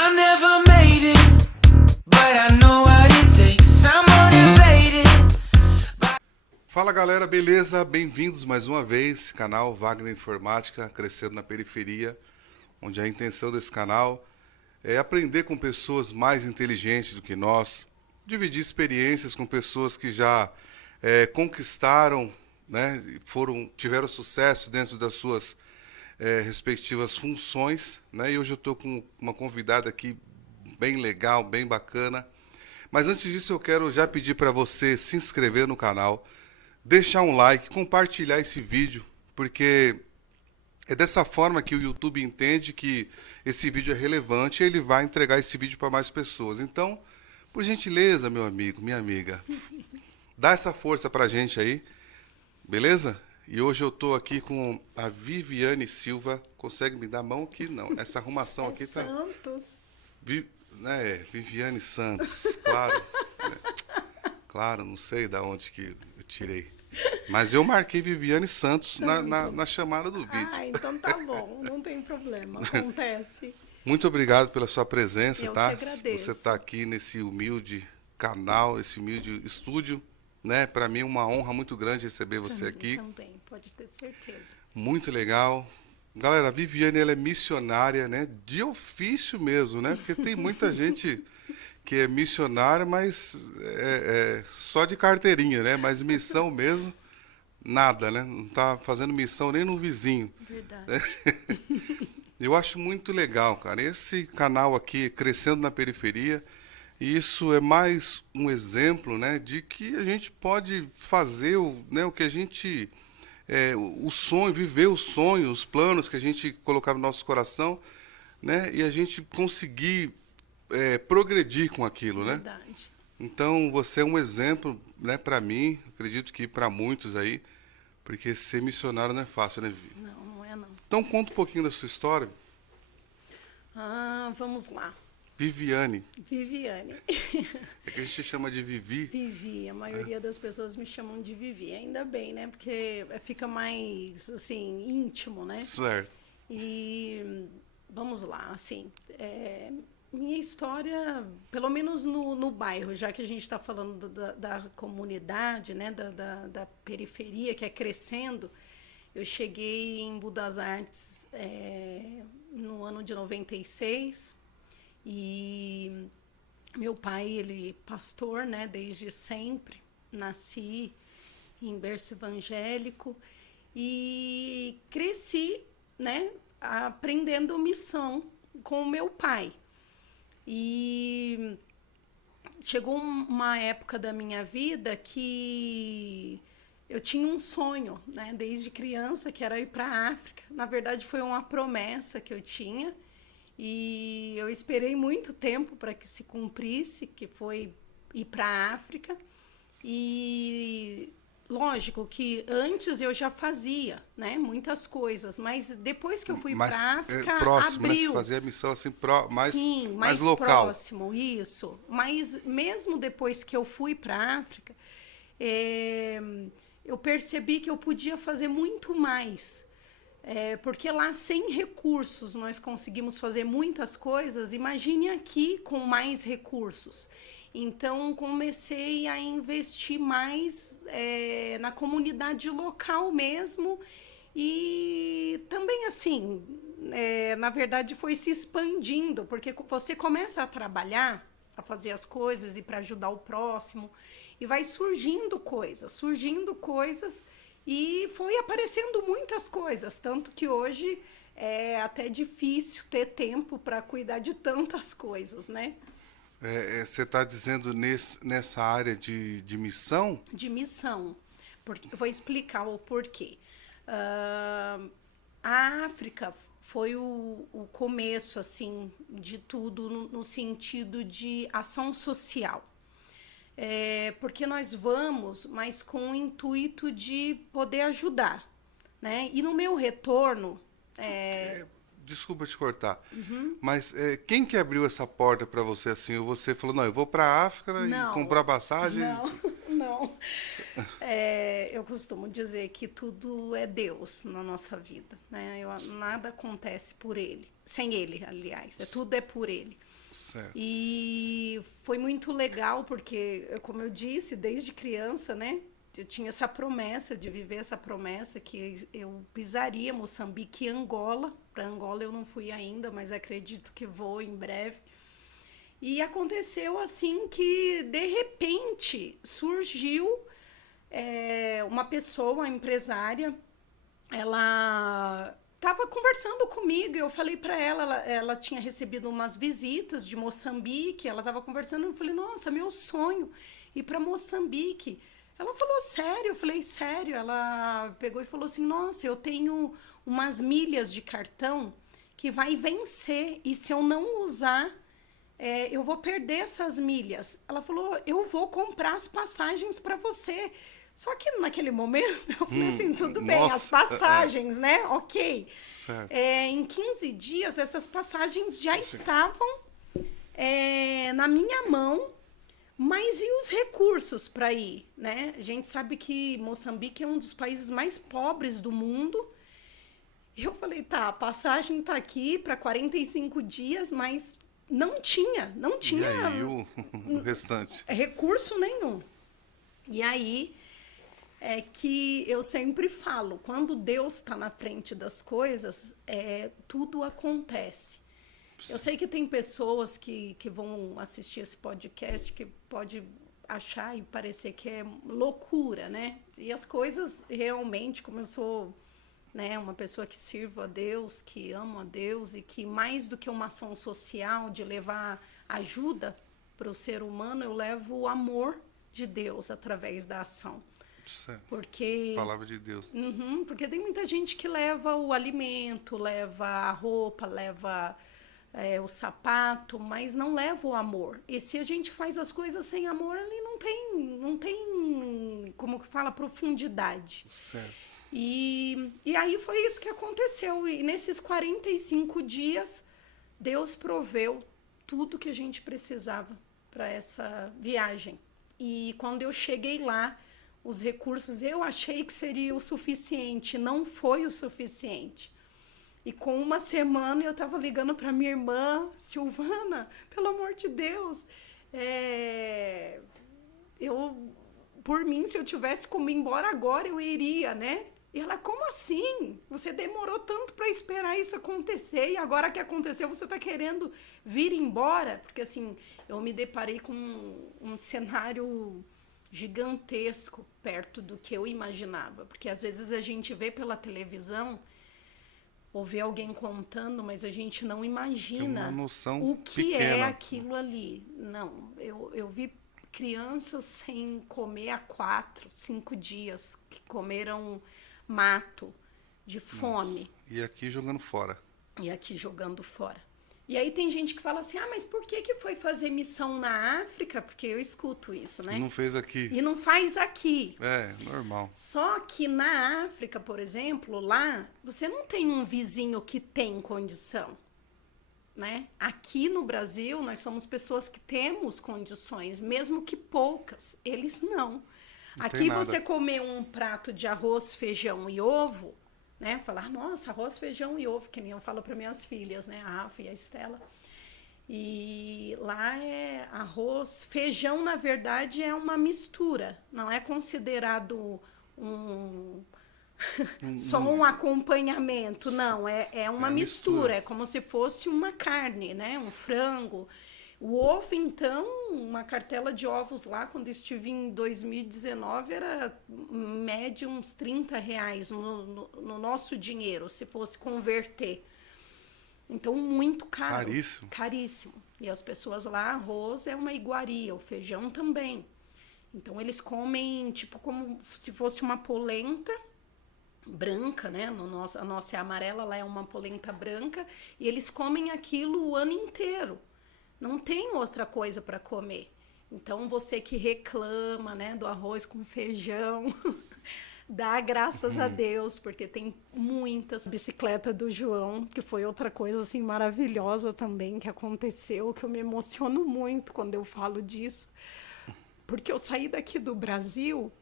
I never made it, but I know what it takes. I'm motivated. Fala galera, beleza? Bem-vindos mais uma vez, canal Wagner Informática, crescendo na periferia, onde a intenção desse canal é aprender com pessoas mais inteligentes do que nós, dividir experiências com pessoas que já conquistaram, né, tiveram sucesso dentro das suas respectivas funções, né? E hoje eu estou com uma convidada aqui bem legal, bem bacana. Mas antes disso eu quero já pedir para você se inscrever no canal, deixar um like, compartilhar esse vídeo, porque é dessa forma que o YouTube entende que esse vídeo é relevante e ele vai entregar esse vídeo para mais pessoas. Então, por gentileza, meu amigo, minha amiga, dá essa força pra gente aí, beleza? E hoje eu tô aqui com a Viviane Silva. Consegue me dar a mão aqui? Não, essa arrumação aqui tá... Santos. Viviane Santos, claro. Claro, não sei de onde que eu tirei. Mas eu marquei Viviane Santos na chamada do vídeo. Ah, então tá bom, não tem problema, acontece. Muito obrigado pela sua presença, Eu tá? que agradeço. Você tá aqui nesse humilde canal, esse humilde estúdio, né? Para mim é uma honra muito grande receber você aqui. Também, pode ter certeza. Muito legal. Galera, a Viviane, ela é missionária, né? De ofício mesmo, né? Porque tem muita gente que é missionária, mas só de carteirinha, né? Mas missão mesmo, nada, né? Não tá fazendo missão nem no vizinho. Verdade. Eu acho muito legal, cara. Esse canal aqui, Crescendo na Periferia, e isso é mais um exemplo, né, de que a gente pode fazer o que a gente... o sonho, viver o sonho, os planos que a gente colocar no nosso coração, né, e a gente conseguir progredir com aquilo, né? Verdade. Então, você é um exemplo, né, para mim, acredito que para muitos aí, porque ser missionário não é fácil, né, Vivi? Não, não é não. Então, conta um pouquinho da sua história. Vamos lá. Viviane. Viviane. É que a gente chama de Vivi. Vivi, a maioria das pessoas me chamam de Vivi. Ainda bem, né? Porque fica mais, assim, íntimo, né? Certo. E vamos lá, assim, minha história, pelo menos no bairro, já que a gente está falando da comunidade, né, da periferia que é crescendo, eu cheguei em Budas Artes no ano de 96 e meu pai, ele pastor, né, desde sempre, nasci em berço evangélico e cresci, né, aprendendo missão com o meu pai. E chegou uma época da minha vida que eu tinha um sonho, né, desde criança, que era ir para a África. Na verdade, foi uma promessa que eu tinha e eu esperei muito tempo para que se cumprisse, que foi ir para a África. E lógico que antes eu já fazia, né, muitas coisas, mas depois que eu fui para a África, próximo, abriu. né? Você fazia a missão assim, Sim, mais local. próximo, isso. Mas mesmo depois que eu fui para a África, eu percebi que eu podia fazer muito mais. Porque lá, sem recursos, nós conseguimos fazer muitas coisas. Imagine aqui com mais recursos. Então, comecei a investir mais na comunidade local mesmo. E também, assim, na verdade, foi se expandindo, porque você começa a trabalhar, a fazer as coisas e para ajudar o próximo, e vai surgindo coisas, e foi aparecendo muitas coisas, tanto que hoje é até difícil ter tempo para cuidar de tantas coisas, né? Você está dizendo nessa área de missão? De missão. Eu vou explicar o porquê. A África foi o começo, assim, de tudo no sentido de ação social. Porque nós vamos, mas com o intuito de poder ajudar, né? E no meu retorno... Desculpa te cortar, mas quem que abriu essa porta para você assim? Ou você falou, não, eu vou para a África e comprar passagem? Não. Eu costumo dizer que tudo é Deus na nossa vida, né? Nada acontece por Ele, sem Ele, aliás. Tudo é por Ele. Certo. E foi muito legal porque, como eu disse, desde criança, né? Eu tinha essa promessa de viver essa promessa que eu pisaria Moçambique e Angola. Para Angola eu não fui ainda, mas acredito que vou em breve. E aconteceu assim que, de repente, surgiu uma pessoa, uma empresária, ela estava conversando comigo e eu falei para ela tinha recebido umas visitas de Moçambique, ela estava conversando, eu falei, nossa, meu sonho ir para Moçambique. Ela falou, sério? Eu falei, sério. Ela pegou e falou assim, nossa, eu tenho umas milhas de cartão que vai vencer e se eu não usar, eu vou perder essas milhas. Ela falou, eu vou comprar as passagens para você. Só que naquele momento, eu falei assim, tudo bem, nossa, as passagens, né? Ok. Certo. Em 15 dias, essas passagens já estavam na minha mão, mas e os recursos para ir, né? A gente sabe que Moçambique é um dos países mais pobres do mundo. Eu falei, tá, a passagem tá aqui para 45 dias, mas não tinha E aí o restante? recurso nenhum. E aí é que eu sempre falo, quando Deus está na frente das coisas, tudo acontece. Eu sei que tem pessoas que vão assistir esse podcast que pode achar e parecer que é loucura, né? E as coisas realmente, como eu sou, né, uma pessoa que sirvo a Deus, que amo a Deus e que mais do que uma ação social de levar ajuda para o ser humano, eu levo o amor de Deus através da ação. Certo. Porque Palavra de Deus. porque tem muita gente que leva o alimento, leva a roupa, leva o sapato, mas não leva o amor. E se a gente faz as coisas sem amor, ali não tem como que fala, profundidade. Certo. E aí foi isso que aconteceu. E nesses 45 dias, Deus proveu tudo que a gente precisava para essa viagem. E quando eu cheguei lá, os recursos eu achei que seria o suficiente, não foi o suficiente. E com uma semana eu estava ligando para minha irmã, Silvana, pelo amor de Deus, por mim, se eu tivesse como ir embora agora, eu iria, né? E ela, como assim? Você demorou tanto para esperar isso acontecer e agora que aconteceu você está querendo vir embora? Porque assim, eu me deparei com um cenário gigantesco perto do que eu imaginava. Porque às vezes a gente vê pela televisão ou vê alguém contando, mas a gente não imagina Tem uma noção o que pequena. é aquilo ali. Não, eu vi crianças sem comer há 4, 5 dias, que comeram mato de fome. Nossa. E aqui jogando fora. E aqui jogando fora. E aí tem gente que fala assim, mas por que foi fazer missão na África? Porque eu escuto isso, né? Não fez aqui. E não faz aqui. É, normal. Só que na África, por exemplo, lá, você não tem um vizinho que tem condição, né? Aqui no Brasil, nós somos pessoas que temos condições, mesmo que poucas. Eles não. Aqui você comer um prato de arroz, feijão e ovo, né? Falar, nossa, arroz, feijão e ovo, que nem eu falo para minhas filhas, né? A Rafa e a Estela. E lá é arroz, feijão, na verdade, é uma mistura. Não é considerado só um acompanhamento, não. É uma mistura. É como se fosse uma carne, né? Um frango. O ovo, então, uma cartela de ovos lá, quando estive em 2019, era média uns R$30 no nosso dinheiro, se fosse converter. Então, muito caro. Caríssimo. Caríssimo. E as pessoas lá, arroz é uma iguaria, o feijão também. Então, eles comem, tipo, como se fosse uma polenta branca, né? A nossa é amarela, lá é uma polenta branca. E eles comem aquilo o ano inteiro. Não tem outra coisa para comer. Então, você que reclama, né, do arroz com feijão, dá graças a Deus, porque tem muitas. Bicicleta do João, que foi outra coisa assim maravilhosa também que aconteceu, que eu me emociono muito quando eu falo disso. Porque eu saí daqui do Brasil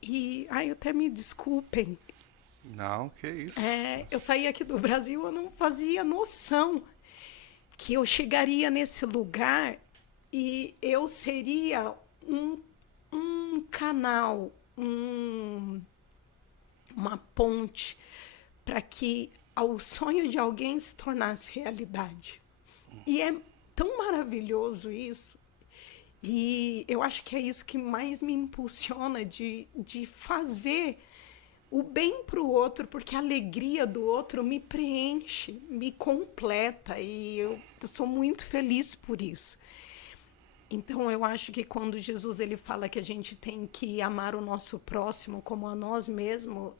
E, ai, até me desculpem, Não, que isso. eu saí aqui do Brasil, eu não fazia noção que eu chegaria nesse lugar e eu seria um canal, uma ponte para que o sonho de alguém se tornasse realidade. E é tão maravilhoso isso. E eu acho que é isso que mais me impulsiona de fazer o bem para o outro, porque a alegria do outro me preenche, me completa, e eu sou muito feliz por isso. Então, eu acho que quando Jesus ele fala que a gente tem que amar o nosso próximo como a nós mesmos,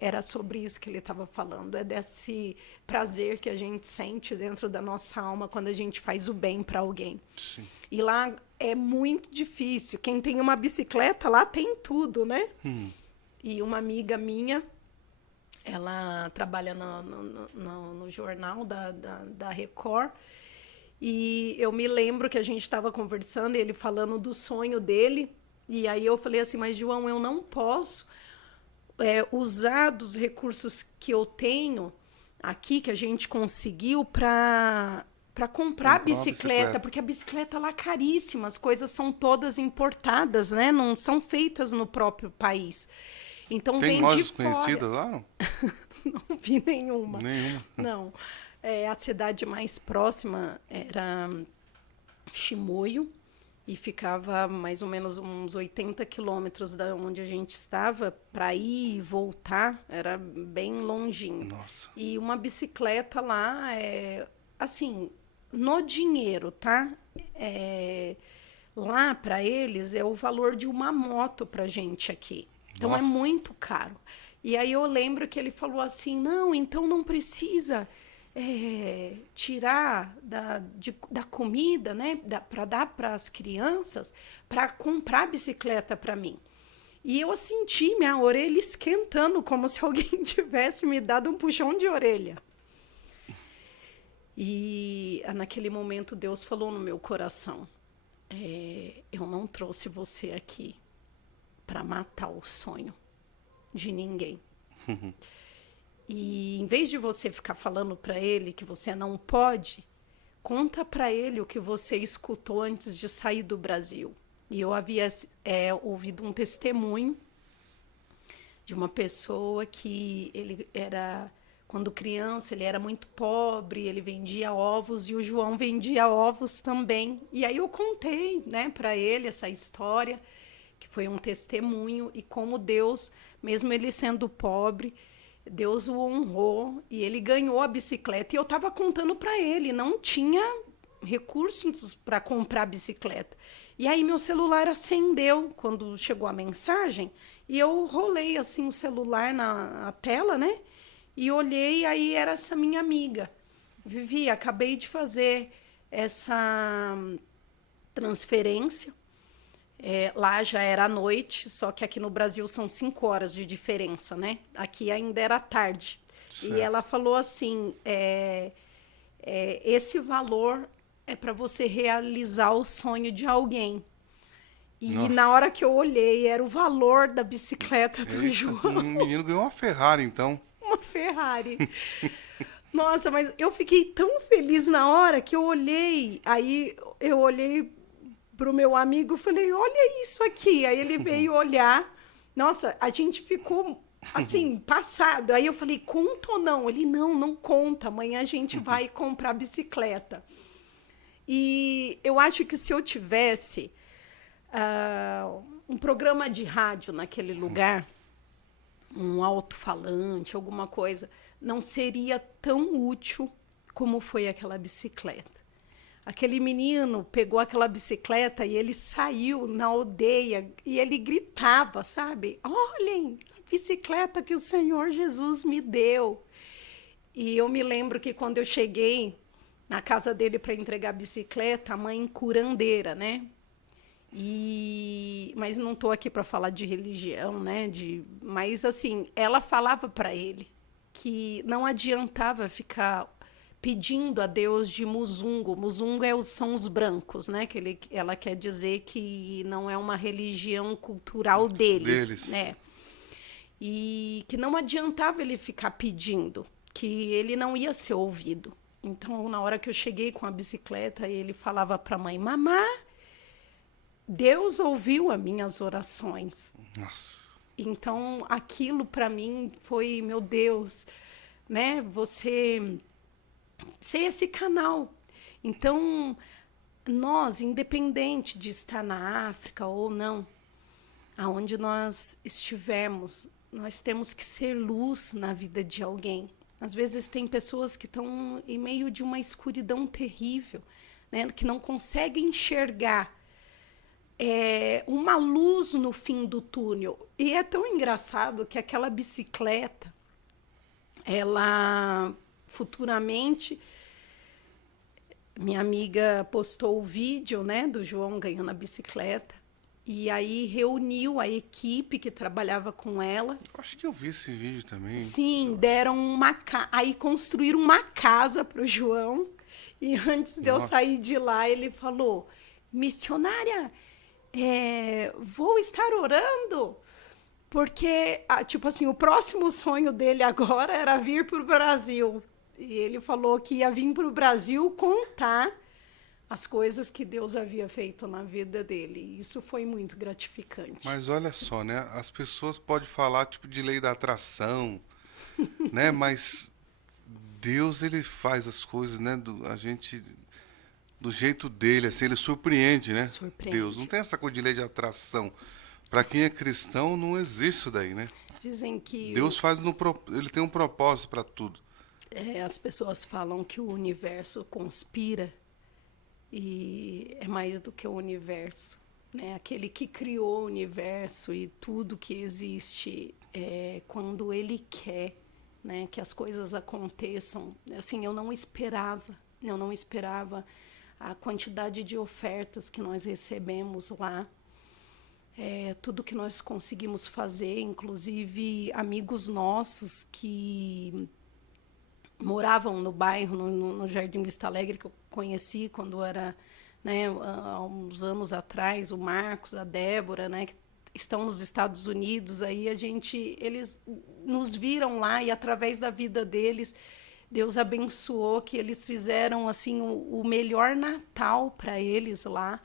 era sobre isso que ele estava falando. É desse prazer que a gente sente dentro da nossa alma quando a gente faz o bem para alguém. Sim. E lá é muito difícil. Quem tem uma bicicleta, lá tem tudo, né? E uma amiga minha, ela trabalha no jornal da Record, e eu me lembro que a gente estava conversando, ele falando do sonho dele, e aí eu falei assim, mas João, eu não posso usar dos recursos que eu tenho aqui, que a gente conseguiu, para comprar uma bicicleta, porque a bicicleta lá é caríssima, as coisas são todas importadas, né? Não são feitas no próprio país. Então Tem vem de lojas fora. conhecidas lá? Não? Não vi nenhuma. Nenhuma. Não. A cidade mais próxima era Chimoio, e ficava mais ou menos uns 80 quilômetros da onde a gente estava. Para ir e voltar, era bem longinho. Nossa. E uma bicicleta lá, assim, no dinheiro, tá? Lá, para eles, é o valor de uma moto para gente aqui. Então, Nossa. é muito caro. E aí eu lembro que ele falou assim, não, então não precisa tirar da comida, né, para dar para as crianças, para comprar bicicleta para mim. E eu senti minha orelha esquentando, como se alguém tivesse me dado um puxão de orelha. E naquele momento Deus falou no meu coração, eu não trouxe você aqui para matar o sonho de ninguém. E em vez de você ficar falando para ele que você não pode, conta para ele o que você escutou antes de sair do Brasil. E eu havia ouvido um testemunho de uma pessoa que ele era, quando criança, ele era muito pobre, ele vendia ovos e o João vendia ovos também. E aí eu contei, né, para ele essa história, que foi um testemunho, e como Deus, mesmo ele sendo pobre, Deus o honrou e ele ganhou a bicicleta. E eu estava contando para ele, não tinha recursos para comprar a bicicleta. E aí meu celular acendeu quando chegou a mensagem, e eu rolei assim o celular na tela, né? E olhei, aí era essa minha amiga. Vivi, acabei de fazer essa transferência. Lá já era à noite, só que aqui no Brasil são 5 horas de diferença, né? Aqui ainda era tarde. Certo. E ela falou assim, esse valor é para você realizar o sonho de alguém. E nossa, na hora que eu olhei, era o valor da bicicleta do João. O menino ganhou uma Ferrari, então. Uma Ferrari. Nossa, mas eu fiquei tão feliz na hora que eu olhei. Aí eu olhei pro meu amigo e falei, olha isso aqui. Aí ele veio olhar. Nossa, a gente ficou assim, passado. Aí eu falei, conta ou não? Ele, não conta. Amanhã a gente vai comprar bicicleta. E eu acho que se eu tivesse um programa de rádio naquele lugar, um alto-falante, alguma coisa, não seria tão útil como foi aquela bicicleta. Aquele menino pegou aquela bicicleta e ele saiu na aldeia e ele gritava, sabe? Olhem, a bicicleta que o Senhor Jesus me deu. E eu me lembro que quando eu cheguei na casa dele para entregar a bicicleta, a mãe curandeira, né? Mas não estou aqui para falar de religião, né? Mas assim, ela falava para ele que não adiantava ficar pedindo a Deus de Muzungu. Muzungu são os brancos, né? Ela quer dizer que não é uma religião cultural deles, né? E que não adiantava ele ficar pedindo, que ele não ia ser ouvido. Então, na hora que eu cheguei com a bicicleta, ele falava para a mãe: mamá, Deus ouviu as minhas orações. Nossa. Então, aquilo para mim foi, meu Deus, né? Você ser esse canal. Então, nós, independente de estar na África ou não, aonde nós estivermos, nós temos que ser luz na vida de alguém. Às vezes tem pessoas que estão em meio de uma escuridão terrível, né, que não conseguem enxergar uma luz no fim do túnel. E é tão engraçado que aquela bicicleta, ela futuramente, minha amiga postou o vídeo, né, do João ganhando a bicicleta. E aí reuniu a equipe que trabalhava com ela. Acho que eu vi esse vídeo também. Sim, deram aí construíram uma casa para o João. E antes de eu sair de lá, ele falou: missionária, vou estar orando, porque, tipo assim, o próximo sonho dele agora era vir para o Brasil. E ele falou que ia vir para o Brasil contar as coisas que Deus havia feito na vida dele. E isso foi muito gratificante. Mas olha só, né? As pessoas podem falar tipo de lei da atração, né? Mas Deus, ele faz as coisas, né? Do jeito dele, assim, ele surpreende, né? Surpreende. Deus não tem essa coisa de lei de atração. Para quem é cristão, não existe isso daí, né? Dizem que Deus ele tem um propósito para tudo. As pessoas falam que o universo conspira. E é mais do que o universo, né? Aquele que criou o universo e tudo que existe, quando ele quer, né, que as coisas aconteçam. Assim, eu não esperava a quantidade de ofertas que nós recebemos lá, tudo que nós conseguimos fazer, inclusive amigos nossos que moravam no bairro, no Jardim Vista Alegre, que eu conheci quando era, né, há uns anos atrás, o Marcos, a Débora, né, que estão nos Estados Unidos. Aí eles nos viram lá e através da vida deles, Deus abençoou que eles fizeram assim o melhor Natal para eles lá.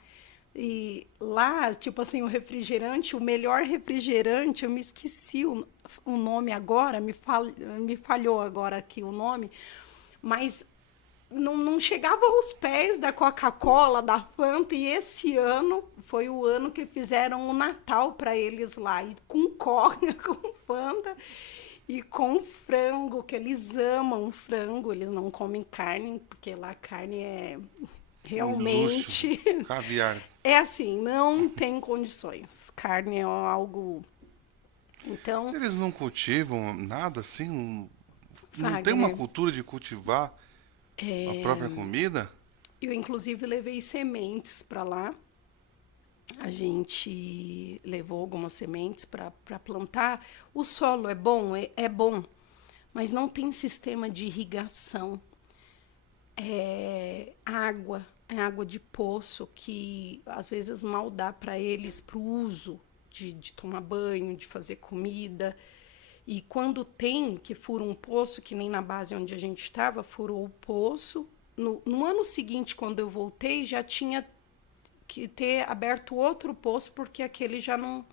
E lá, tipo assim, o melhor refrigerante, eu me esqueci o nome agora, me falhou agora aqui o nome, mas não chegava aos pés da Coca-Cola, da Fanta, e esse ano foi o ano que fizeram o Natal para eles lá, e com Coca, com Fanta e com frango, que eles amam frango, eles não comem carne, porque lá a carne é realmente... Luxo, caviar. É assim, não tem condições. Carne é algo... Então... Eles não cultivam nada assim? Não Wagner, tem uma cultura de cultivar a própria comida? Eu, inclusive, levei sementes para lá. A gente levou algumas sementes para plantar. O solo é bom? É bom. Mas não tem sistema de irrigação. É água de poço que às vezes mal dá para eles para o uso de tomar banho, de fazer comida. E quando tem que fura um poço, que nem na base onde a gente estava, furou o poço. No ano seguinte, quando eu voltei, já tinha que ter aberto outro poço, porque aquele já não...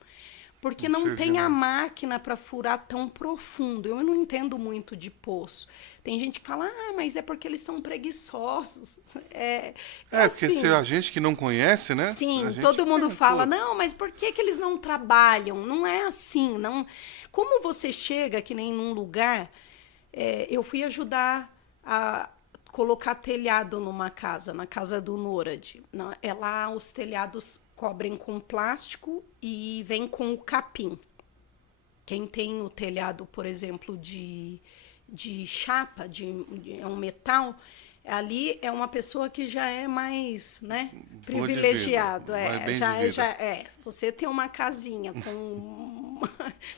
Porque não tem a máquina para furar tão profundo. Eu não entendo muito de poço. Tem gente que fala, mas é porque eles são preguiçosos. Porque assim, se a gente que não conhece, né? Sim, todo mundo fala, não, mas por que eles não trabalham? Não é assim. Não. Como você chega, que nem num lugar... eu fui ajudar a colocar telhado numa casa, na casa do Norad. Lá os telhados cobrem com plástico e vem com o capim. Quem tem o telhado, por exemplo, de chapa, é um metal, ali é uma pessoa que já é mais, né, privilegiado. Você tem uma casinha com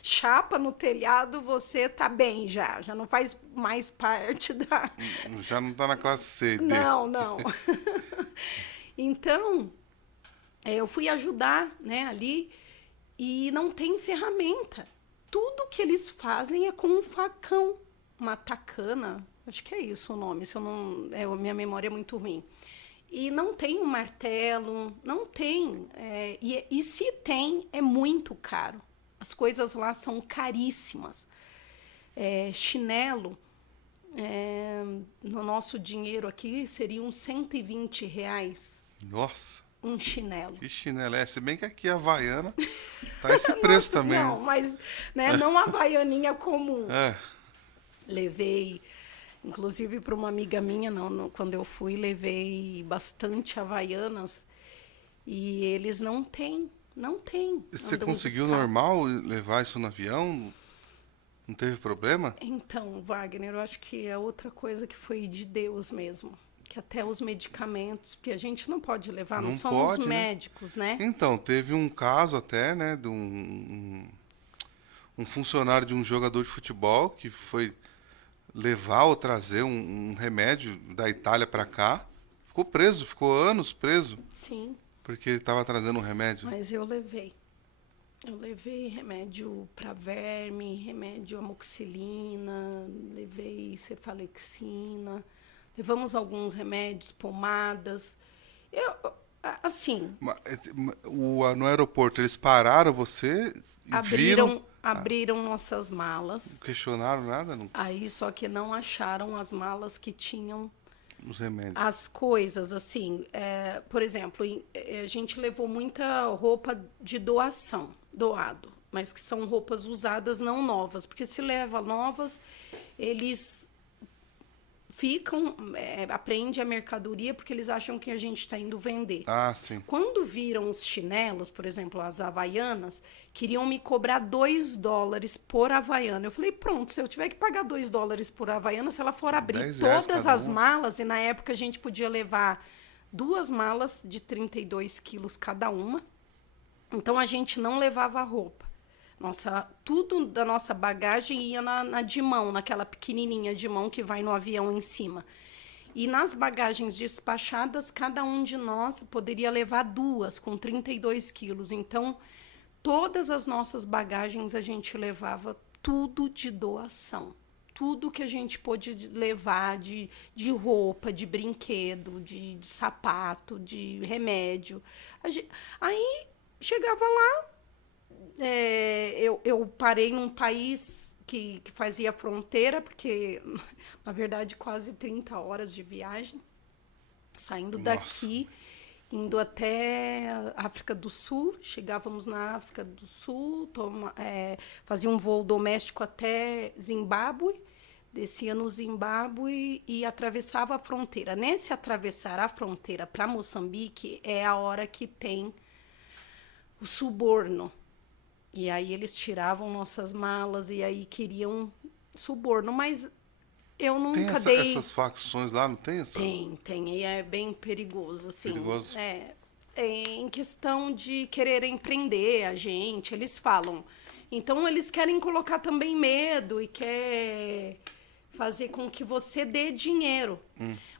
chapa no telhado, você tá bem já não faz mais parte da... Já não tá na classe C e D. Não. Então, eu fui ajudar, né, ali, e não tem ferramenta. Tudo que eles fazem é com um facão, uma tacana, acho que é isso o nome, se eu não, minha memória é muito ruim. E não tem um martelo, não tem. E se tem, é muito caro. As coisas lá são caríssimas. Chinelo, no nosso dinheiro aqui, seria uns R$ 120 Nossa, um chinelo. que chinelo é? Se bem que aqui a Havaiana tá esse preço também. Não, mas né, não a havaianinha comum. É. Levei, inclusive para uma amiga minha, quando eu fui, levei bastante havaianas e eles não têm. E você Andam conseguiu buscar. normal levar isso no avião? Não teve problema? Então, Wagner, eu acho que é outra coisa que foi de Deus mesmo. Que até os medicamentos, porque a gente não pode levar, não Não somos pode, né? médicos, né? Então, teve um caso até, né, de um funcionário de um jogador de futebol que foi levar ou trazer um remédio da Itália para cá. Ficou preso, ficou anos preso, Sim, porque ele estava trazendo um remédio. mas eu levei. Eu levei remédio para verme, remédio amoxicilina, levei cefalexina, levamos alguns remédios, pomadas. Assim, No aeroporto, eles pararam você e viram, abriram nossas malas. não questionaram nada, não, Aí só que não acharam as malas que tinham os remédios. as coisas, assim, por exemplo, a gente levou muita roupa de doado, mas que são roupas usadas, não novas, porque se leva novas, eles ficam, apreende a mercadoria porque eles acham que a gente está indo vender. Ah, sim. Quando viram os chinelos, por exemplo, as havaianas, queriam me cobrar $2 por havaiana. Eu falei, pronto, se eu tiver que pagar $2 por havaiana, se ela for abrir R$10 todas cada as uma. malas, e na época a gente podia levar 2 malas de 32 quilos cada uma, então a gente não levava roupa. Tudo da nossa bagagem ia na de mão, naquela pequenininha de mão que vai no avião em cima. E nas bagagens despachadas, cada um de nós poderia levar 2, com 32 quilos. Então, todas as nossas bagagens a gente levava tudo de doação. Tudo que a gente pôde levar de roupa, de brinquedo, de sapato, de remédio. Aí, chegava lá, eu parei num país que fazia fronteira, porque, na verdade, quase 30 horas de viagem, saindo daqui, indo até a África do Sul. Chegávamos na África do Sul, fazia um voo doméstico até Zimbábue, descia no Zimbábue e atravessava a fronteira. Nesse atravessar a fronteira para Moçambique é a hora que tem o suborno. E aí eles tiravam nossas malas e aí queriam suborno, mas eu nunca dei... Essas facções lá, não tem essa? Tem, e é bem perigoso, assim. Perigoso? Em questão de quererem prender a gente, eles falam. Então, eles querem colocar também medo e quer fazer com que você dê dinheiro.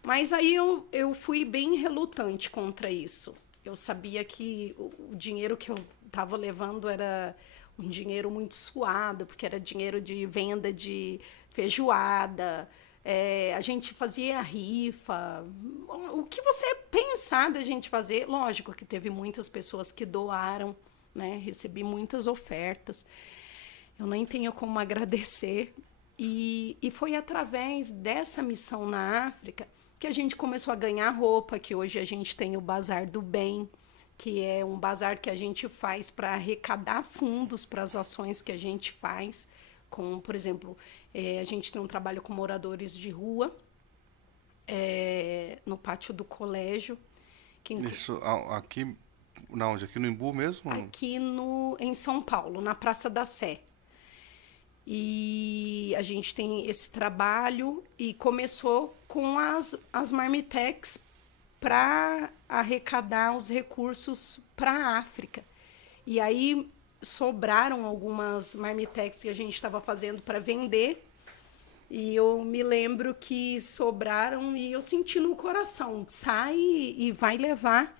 Mas aí eu fui bem relutante contra isso. Eu sabia que o dinheiro que eu estava levando era um dinheiro muito suado, porque era dinheiro de venda de feijoada, a gente fazia rifa, o que você pensar da gente fazer. Lógico que teve muitas pessoas que doaram, né? Recebi muitas ofertas, eu nem tenho como agradecer, e foi através dessa missão na África que a gente começou a ganhar roupa, que hoje a gente tem o Bazar do Bem, que é um bazar que a gente faz para arrecadar fundos para as ações que a gente faz. Com, por exemplo, a gente tem um trabalho com moradores de rua, no pátio do colégio. Isso aqui, onde? Aqui no Imbu mesmo? Aqui em São Paulo, na Praça da Sé. E a gente tem esse trabalho e começou com as marmitex para arrecadar os recursos para a África. E aí sobraram algumas marmitex que a gente estava fazendo para vender. E eu me lembro que sobraram e eu senti no coração, sai e vai levar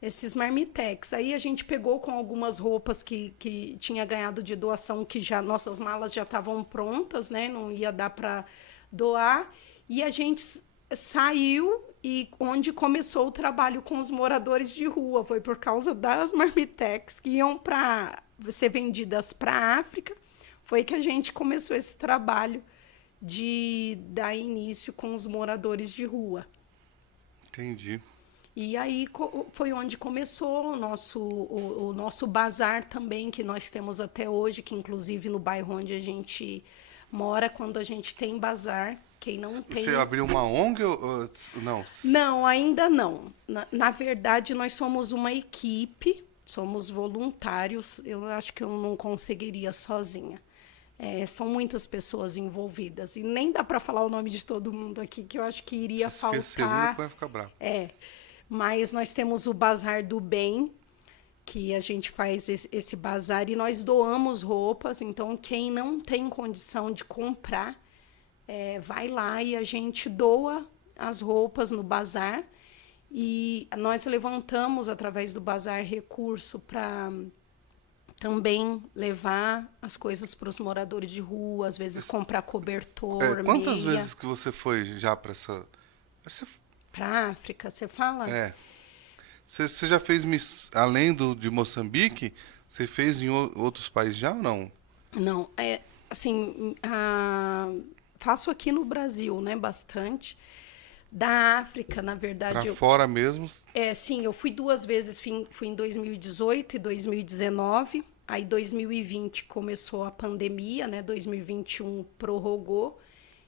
esses marmitex. Aí a gente pegou com algumas roupas que tinha ganhado de doação, que já nossas malas já estavam prontas, né? Não ia dar para doar. E a gente saiu e onde começou o trabalho com os moradores de rua. Foi por causa das marmitex que iam para ser vendidas para a África. Foi que a gente começou esse trabalho de dar início com os moradores de rua. Entendi. E aí foi onde começou o nosso bazar também, que nós temos até hoje, que inclusive no bairro onde a gente mora, quando a gente tem bazar, quem não tem... Você abriu uma ONG ou não? Não, ainda não. Na verdade, nós somos uma equipe, somos voluntários, eu acho que eu não conseguiria sozinha. São muitas pessoas envolvidas, e nem dá para falar o nome de todo mundo aqui, que eu acho que iria Se esquecer, faltar. vai ficar bravo. Mas nós temos o Bazar do Bem, que a gente faz esse bazar e nós doamos roupas. Então, quem não tem condição de comprar, vai lá e a gente doa as roupas no bazar. E nós levantamos, através do bazar, recurso para também levar as coisas para os moradores de rua, às vezes comprar cobertor, Quantas meia. vezes que você foi já para essa... Para África, você fala? Você já fez, além de Moçambique, você fez em outros países já ou não? Não, assim, faço aqui no Brasil, né, bastante. Da África, na verdade... Para fora mesmo? Sim, eu fui 2 vezes, fui em 2018 e 2019. Aí 2020 começou a pandemia, né, 2021 prorrogou.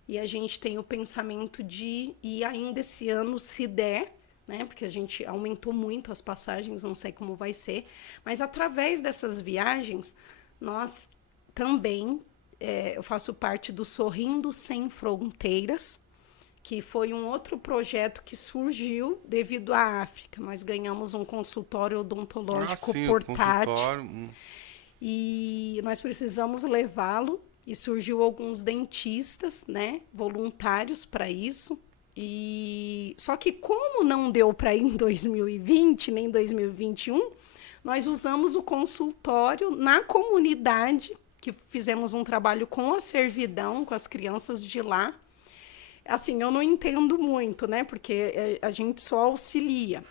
E a gente tem o pensamento de ir ainda esse ano, se der, né? Porque a gente aumentou muito as passagens, não sei como vai ser. Mas através dessas viagens, nós também, eu faço parte do Sorrindo Sem Fronteiras, que foi um outro projeto que surgiu devido à África. Nós ganhamos um consultório odontológico portátil. E nós precisamos levá-lo. E surgiu alguns dentistas, né, voluntários para isso. Só que como não deu para ir em 2020, nem 2021, nós usamos o consultório na comunidade, que fizemos um trabalho com a servidão, com as crianças de lá. Assim, eu não entendo muito, né, porque a gente só auxilia,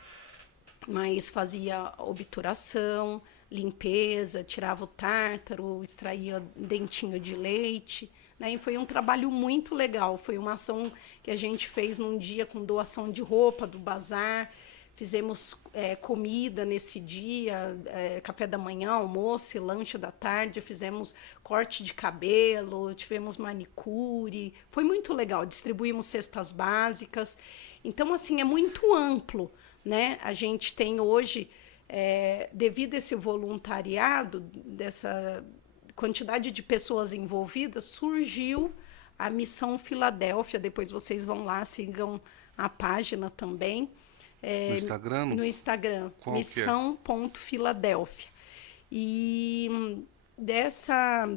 mas fazia obturação, limpeza, tirava o tártaro, extraía dentinho de leite, né? E foi um trabalho muito legal. Foi uma ação que a gente fez num dia com doação de roupa do bazar. Fizemos comida nesse dia, café da manhã, almoço e lanche da tarde. Fizemos corte de cabelo, tivemos manicure. Foi muito legal. Distribuímos cestas básicas. Então, assim, é muito amplo, né? A gente tem hoje... devido a esse voluntariado, dessa quantidade de pessoas envolvidas, surgiu a Missão Filadélfia. Depois vocês vão lá, sigam a página também. No Instagram? No Instagram, missão.filadélfia. E dessa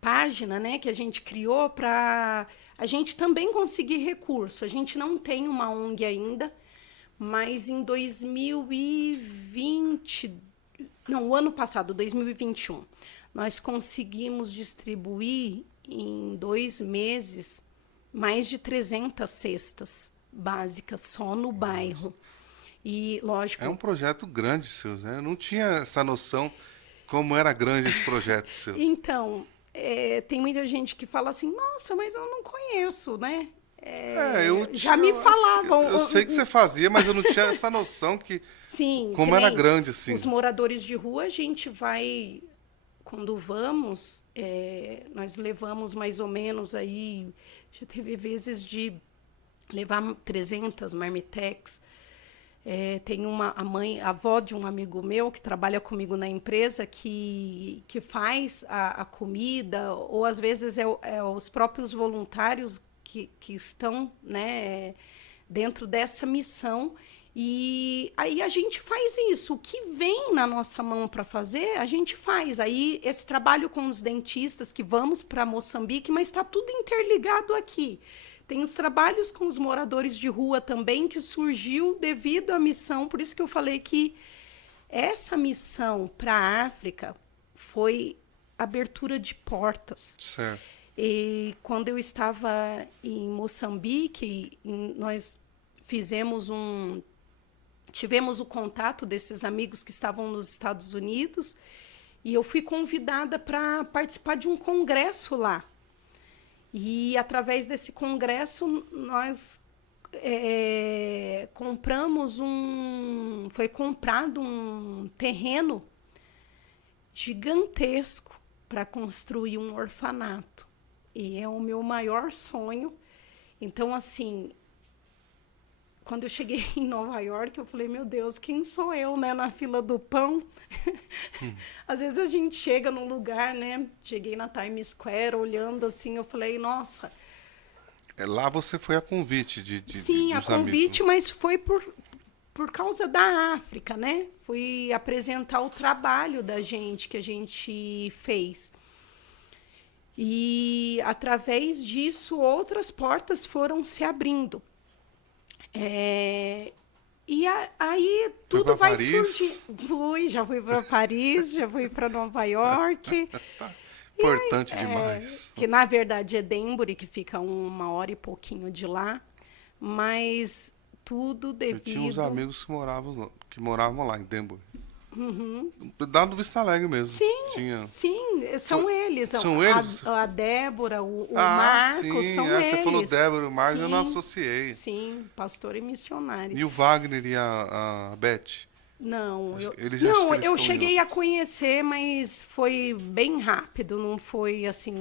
página, né, que a gente criou para a gente também conseguir recurso. A gente não tem uma ONG ainda, mas em 2020, não, o ano passado, 2021, nós conseguimos distribuir em 2 meses mais de 300 cestas básicas só no bairro. E, lógico... É um projeto grande, seu, né? Eu não tinha essa noção como era grande esse projeto seu. Então, tem muita gente que fala assim, nossa, mas eu não conheço, né? Já me falavam. Eu sei que você fazia, mas eu não tinha essa noção que sim, como que era grande assim. Os moradores de rua, a gente vai, quando vamos, nós levamos mais ou menos aí, já teve vezes de levar 300 marmitex. Tem a avó de um amigo meu que trabalha comigo na empresa que faz a comida, ou às vezes os próprios voluntários que estão, né, dentro dessa missão E aí a gente faz isso. O que vem na nossa mão para fazer, a gente faz. Aí esse trabalho com os dentistas, que vamos para Moçambique, mas está tudo interligado aqui. Tem os trabalhos com os moradores de rua também, que surgiu devido à missão. Por isso que eu falei que essa missão para a África foi abertura de portas. Certo. E quando eu estava em Moçambique, nós tivemos o contato desses amigos que estavam nos Estados Unidos e eu fui convidada para participar de um congresso lá. E através desse congresso nós foi comprado um terreno gigantesco para construir um orfanato. E é o meu maior sonho. Então, assim, quando eu cheguei em Nova York, eu falei, meu Deus, quem sou eu, né, na fila do pão? Às vezes a gente chega num lugar, né? Cheguei na Times Square, olhando assim, eu falei, nossa. Lá você foi a convite Sim, a dos convite, amigos. mas foi por causa da África, né? Fui apresentar o trabalho da gente, que a gente fez. E, através disso, outras portas foram se abrindo. Aí tudo vai surgir. Já fui para Paris, já fui para Nova York. Importante demais. Que, na verdade, é Denbury, que fica 1 hora e pouquinho de lá. Mas tudo Eu tinha uns devido... amigos que moravam lá em Denver. Dado do Vista Alegre mesmo. Sim, Tinha... sim, são eles. São eles? A Débora, o Marcos, sim. são eles. Você falou Débora, o Marcos eu não Sim, associei. Sim, pastor e missionário. E o Wagner e a Beth? Não, Eles eu estão cheguei em a conhecer, mas foi bem rápido, não foi assim,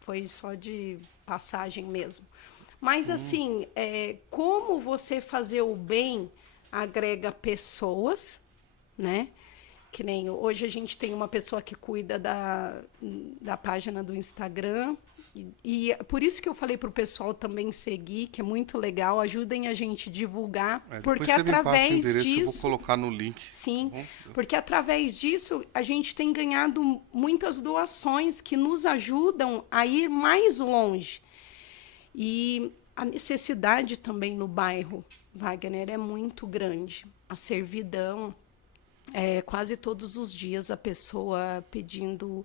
foi só de passagem mesmo. Mas assim, como você fazer o bem agrega pessoas, né? Que nem hoje a gente tem uma pessoa que cuida da página do Instagram. E por isso que eu falei para o pessoal também seguir, que é muito legal, ajudem a gente a divulgar, porque depois você me passa o através endereço, eu vou disso... colocar no link. Sim, Tá bom? porque através disso a gente tem ganhado muitas doações que nos ajudam a ir mais longe. E a necessidade também no bairro, Wagner, é muito grande. A servidão, quase todos os dias a pessoa pedindo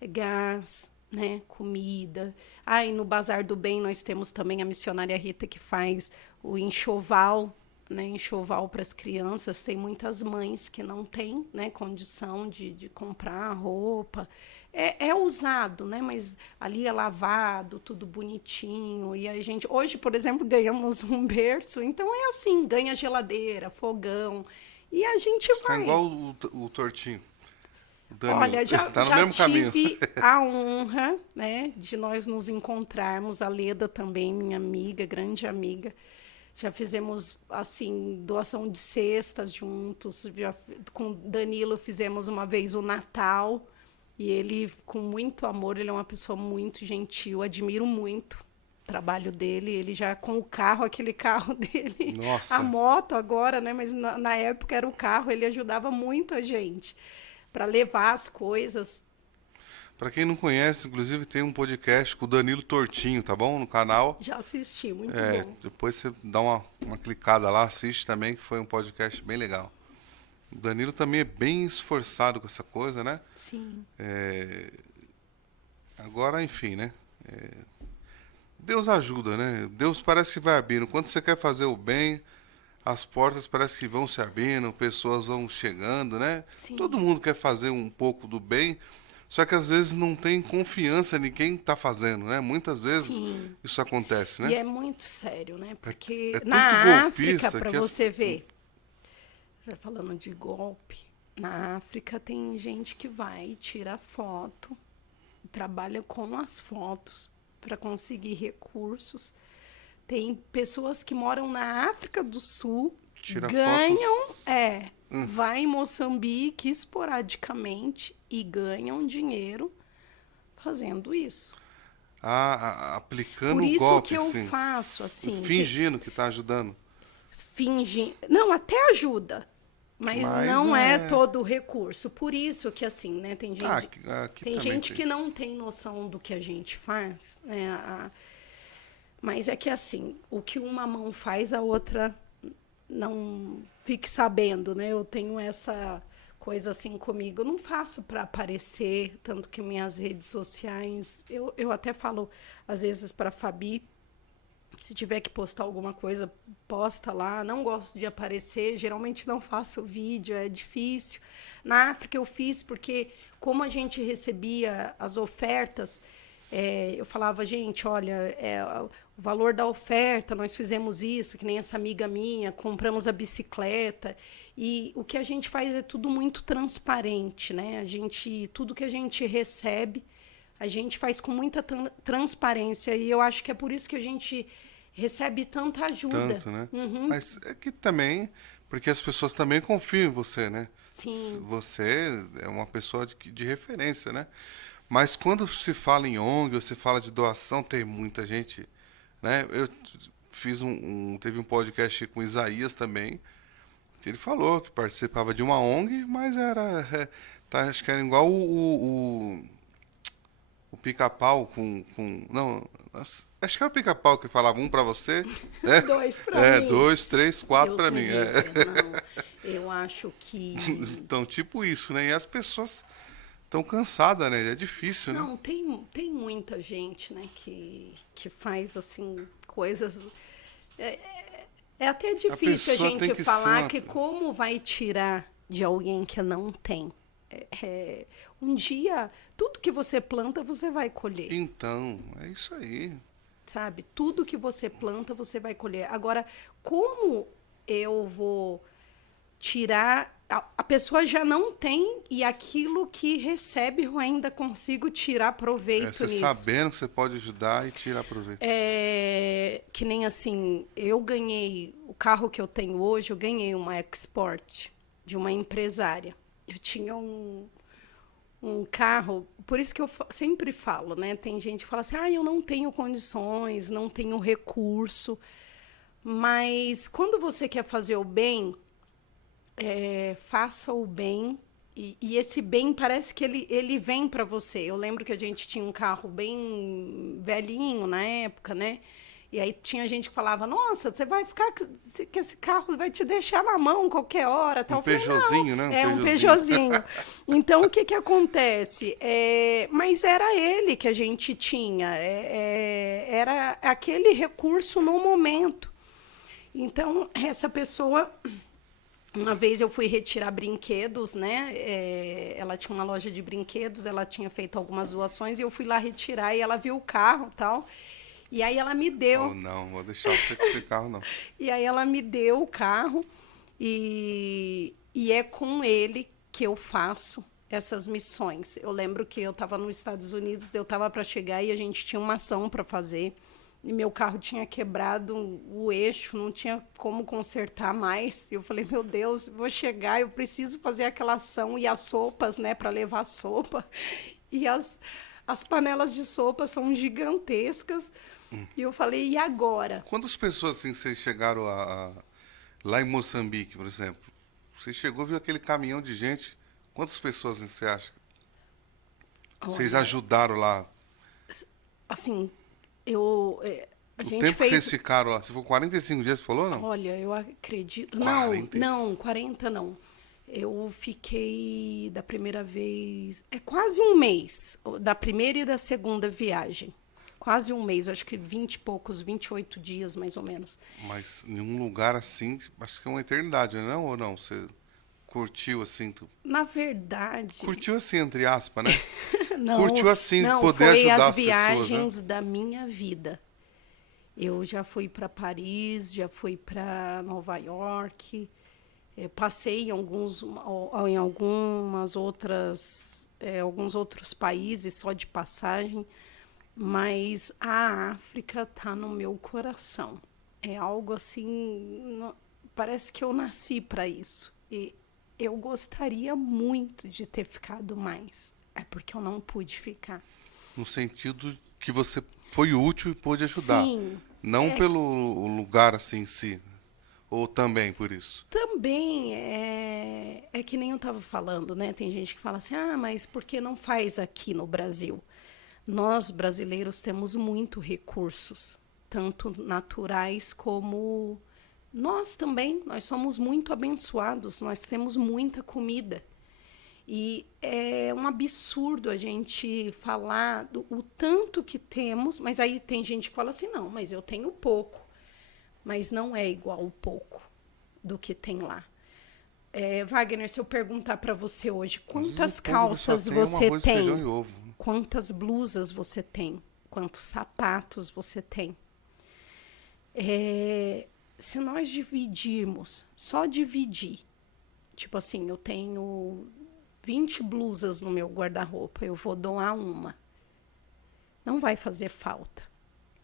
gás, né, comida. E no Bazar do Bem nós temos também a missionária Rita que faz o enxoval, né, enxoval para as crianças. Tem muitas mães que não têm, né, condição de comprar roupa. É usado, né, mas ali é lavado, tudo bonitinho. E a gente, hoje, por exemplo, ganhamos um berço. Então é assim, ganha geladeira, fogão. E a gente Tá vai. igual o Tortinho. Olha, já tá no mesmo caminho. tive a honra, né, de nós nos encontrarmos. A Leda também, minha amiga, grande amiga. Já fizemos, assim, doação de cestas juntos. Com Danilo fizemos uma vez o Natal. E ele, com muito amor, ele é uma pessoa muito gentil. Admiro muito o trabalho dele. Ele já com o carro, aquele carro dele. Nossa. A moto agora, né? Mas na época era o carro. Ele ajudava muito a gente para levar as coisas. Para quem não conhece, inclusive tem um podcast com o Danilo Tortinho, tá bom? No canal. Já assisti, muito bom. Depois você dá uma clicada lá, assiste também, que foi um podcast bem legal. O Danilo também é bem esforçado com essa coisa, né? Sim. Agora, enfim, né? Deus ajuda, né? Deus parece que vai abrindo. Quando você quer fazer o bem, as portas parece que vão se abrindo, pessoas vão chegando, né? Sim. Todo mundo quer fazer um pouco do bem, só que às vezes não tem confiança em quem está fazendo, né? Muitas vezes Sim. isso acontece, né? E é muito sério, né? Porque tanto na golpista África, para que você ver, já falando de golpe, na África tem gente que vai, tira foto, trabalha com as fotos para conseguir recursos. Tem pessoas que moram na África do Sul, Tira ganham, fotos. vai em Moçambique esporadicamente e ganham dinheiro fazendo isso. Aplicando Por o isso golpe, que eu assim, faço assim. fingindo que está ajudando. fingir. Não, até ajuda. Mas não é é todo o recurso. Por isso que, assim, né, tem gente, aqui tem também gente tem que isso. não tem noção do que a gente faz, né? Mas é que, assim, o que uma mão faz, a outra não fique sabendo, né? Eu tenho essa coisa assim comigo. Eu não faço para aparecer, tanto que minhas redes sociais. Eu até falo, às vezes, para a Fabi. Se tiver que postar alguma coisa, posta lá. Não gosto de aparecer, geralmente não faço vídeo, é difícil. Na África eu fiz porque, como a gente recebia as ofertas, eu falava, gente, olha, o valor da oferta, nós fizemos isso, que nem essa amiga minha, compramos a bicicleta. E o que a gente faz é tudo muito transparente, né? Tudo que a gente recebe, a gente faz com muita transparência. E eu acho que é por isso que a gente recebe tanta ajuda. Tanto, né? Uhum. Mas é que também, porque as pessoas também confiam em você, né? Sim. Você é uma pessoa de referência, né? Mas quando se fala em ONG, ou se fala de doação, tem muita gente, né? Eu fiz teve um podcast com o Isaías também, que ele falou que participava de uma ONG, mas acho que era igual o pica-pau não, acho que era o pica-pau que falava um pra você, né? Dois para mim. 2, 3, 4 Deus pra me mim. livre. Não, eu acho que. Então, tipo isso, né? E as pessoas estão cansadas, né? É difícil, né? Não, tem muita gente, né, que faz, assim, coisas. É, é até A difícil a pessoa tem gente que ser falar que como vai tirar de alguém que não tem. Um dia, tudo que você planta, você vai colher. Então, é isso aí. Sabe? Tudo que você planta, você vai colher. Agora, como eu vou tirar. A pessoa já não tem e aquilo que recebe eu ainda consigo tirar proveito Você nisso. sabendo que você pode ajudar e tirar proveito. Que nem assim, eu ganhei o carro que eu tenho hoje, eu ganhei uma Export de uma empresária. Eu tinha um carro, por isso que eu sempre falo, né? Tem gente que fala assim, eu não tenho condições, não tenho recurso. Mas quando você quer fazer o bem, faça o bem. E esse bem parece que ele vem para você. Eu lembro que a gente tinha um carro bem velhinho na época, né? E aí tinha gente que falava, nossa, você vai ficar que esse carro vai te deixar na mão qualquer hora. Tal. Um Peugeotzinho, né? É um Peugeotzinho. Então, o que acontece? Mas era ele que a gente tinha. Era aquele recurso no momento. Então, essa pessoa... Uma vez eu fui retirar brinquedos, né? Ela tinha uma loja de brinquedos, ela tinha feito algumas doações e eu fui lá retirar e ela viu o carro e tal. E aí ela me deu. Oh, não, vou deixar você com esse carro, não. E aí ela me deu o carro e é com ele que eu faço essas missões. Eu lembro que eu estava nos Estados Unidos, eu estava para chegar e a gente tinha uma ação para fazer. E meu carro tinha quebrado o eixo, não tinha como consertar mais. Eu falei, meu Deus, vou chegar, eu preciso fazer aquela ação e as sopas, né, para levar sopa. E as panelas de sopa são gigantescas. E eu falei, e agora? Quantas pessoas assim vocês chegaram lá em Moçambique, por exemplo? Você chegou, viu aquele caminhão de gente. Quantas pessoas você acha? Vocês Olha, ajudaram lá? assim, a O gente tempo que vocês fez. ficaram lá? Se for 45 dias, você falou ou não? Olha, eu acredito. 40. Não, 40 não. Eu fiquei da primeira vez. É quase um mês. Da primeira e da segunda viagem. Quase um mês, acho que 20 e poucos, 28 dias mais ou menos. Mas em um lugar assim, acho que é uma eternidade, não? Ou não? Você curtiu assim? Na verdade. Curtiu assim, entre aspas, né? Não, Curtiu assim, não, poder foi ajudar as as pessoas, né? viagens da minha vida. Eu já fui para Paris, já fui para Nova York, passei em algumas outras, alguns outros países só de passagem, mas a África tá no meu coração. É algo assim, parece que eu nasci para isso. E eu gostaria muito de ter ficado mais. É porque eu não pude ficar. No sentido que você foi útil e pôde ajudar. Sim. Não pelo lugar assim em si. Ou também por isso? Também é que nem eu estava falando, né? Tem gente que fala assim, mas por que não faz aqui no Brasil? Nós, brasileiros, temos muito recursos, tanto naturais como nós também. Nós somos muito abençoados, nós temos muita comida. E é um absurdo a gente falar o tanto que temos, mas aí tem gente que fala assim, não, mas eu tenho pouco. Mas não é igual o pouco do que tem lá. Wagner, se eu perguntar para você hoje, quantas calças você arroz, tem? Feijão e ovo. Quantas blusas você tem? Quantos sapatos você tem? Se nós dividirmos, só dividir, tipo assim, eu tenho 20 blusas no meu guarda-roupa, eu vou doar uma. Não vai fazer falta.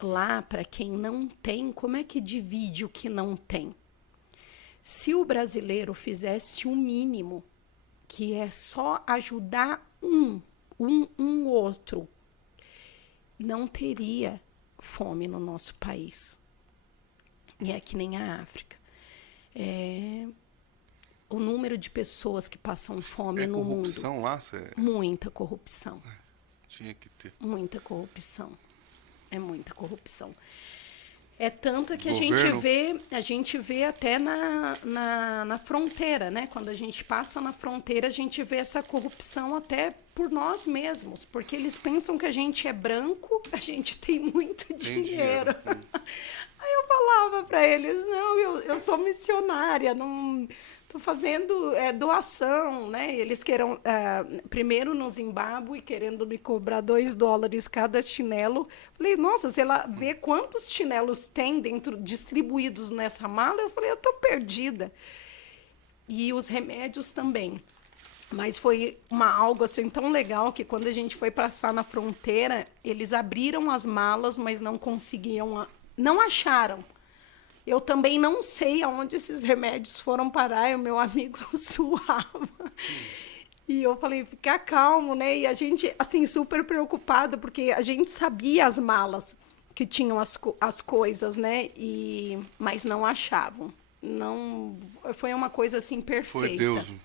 Lá, para quem não tem, como é que divide o que não tem? Se o brasileiro fizesse o mínimo, que é só ajudar um outro, não teria fome no nosso país. E é que nem a África. O número de pessoas que passam fome no mundo. Corrupção lá? Muita corrupção. Tinha que ter. Muita corrupção. É muita corrupção. É tanta que Governo. a gente vê até na fronteira, né? Quando a gente passa na fronteira, a gente vê essa corrupção até por nós mesmos, porque eles pensam que a gente é branco, a gente tem muito dinheiro. Aí eu falava para eles, não, eu sou missionária, não estou fazendo doação, né? Eles queiram, primeiro no Zimbábue, querendo me cobrar $2 cada chinelo. Falei, nossa, sei lá, vê quantos chinelos tem distribuídos nessa mala? Eu falei, eu estou perdida. E os remédios também. Mas foi algo assim tão legal que quando a gente foi passar na fronteira, eles abriram as malas, mas não conseguiam, não acharam. Eu também não sei aonde esses remédios foram parar, e o meu amigo suava. E eu falei, fica calmo, né? E a gente, assim, super preocupada, porque a gente sabia as malas que tinham as coisas, né? Mas não achavam. Não, foi uma coisa, assim, perfeita. Foi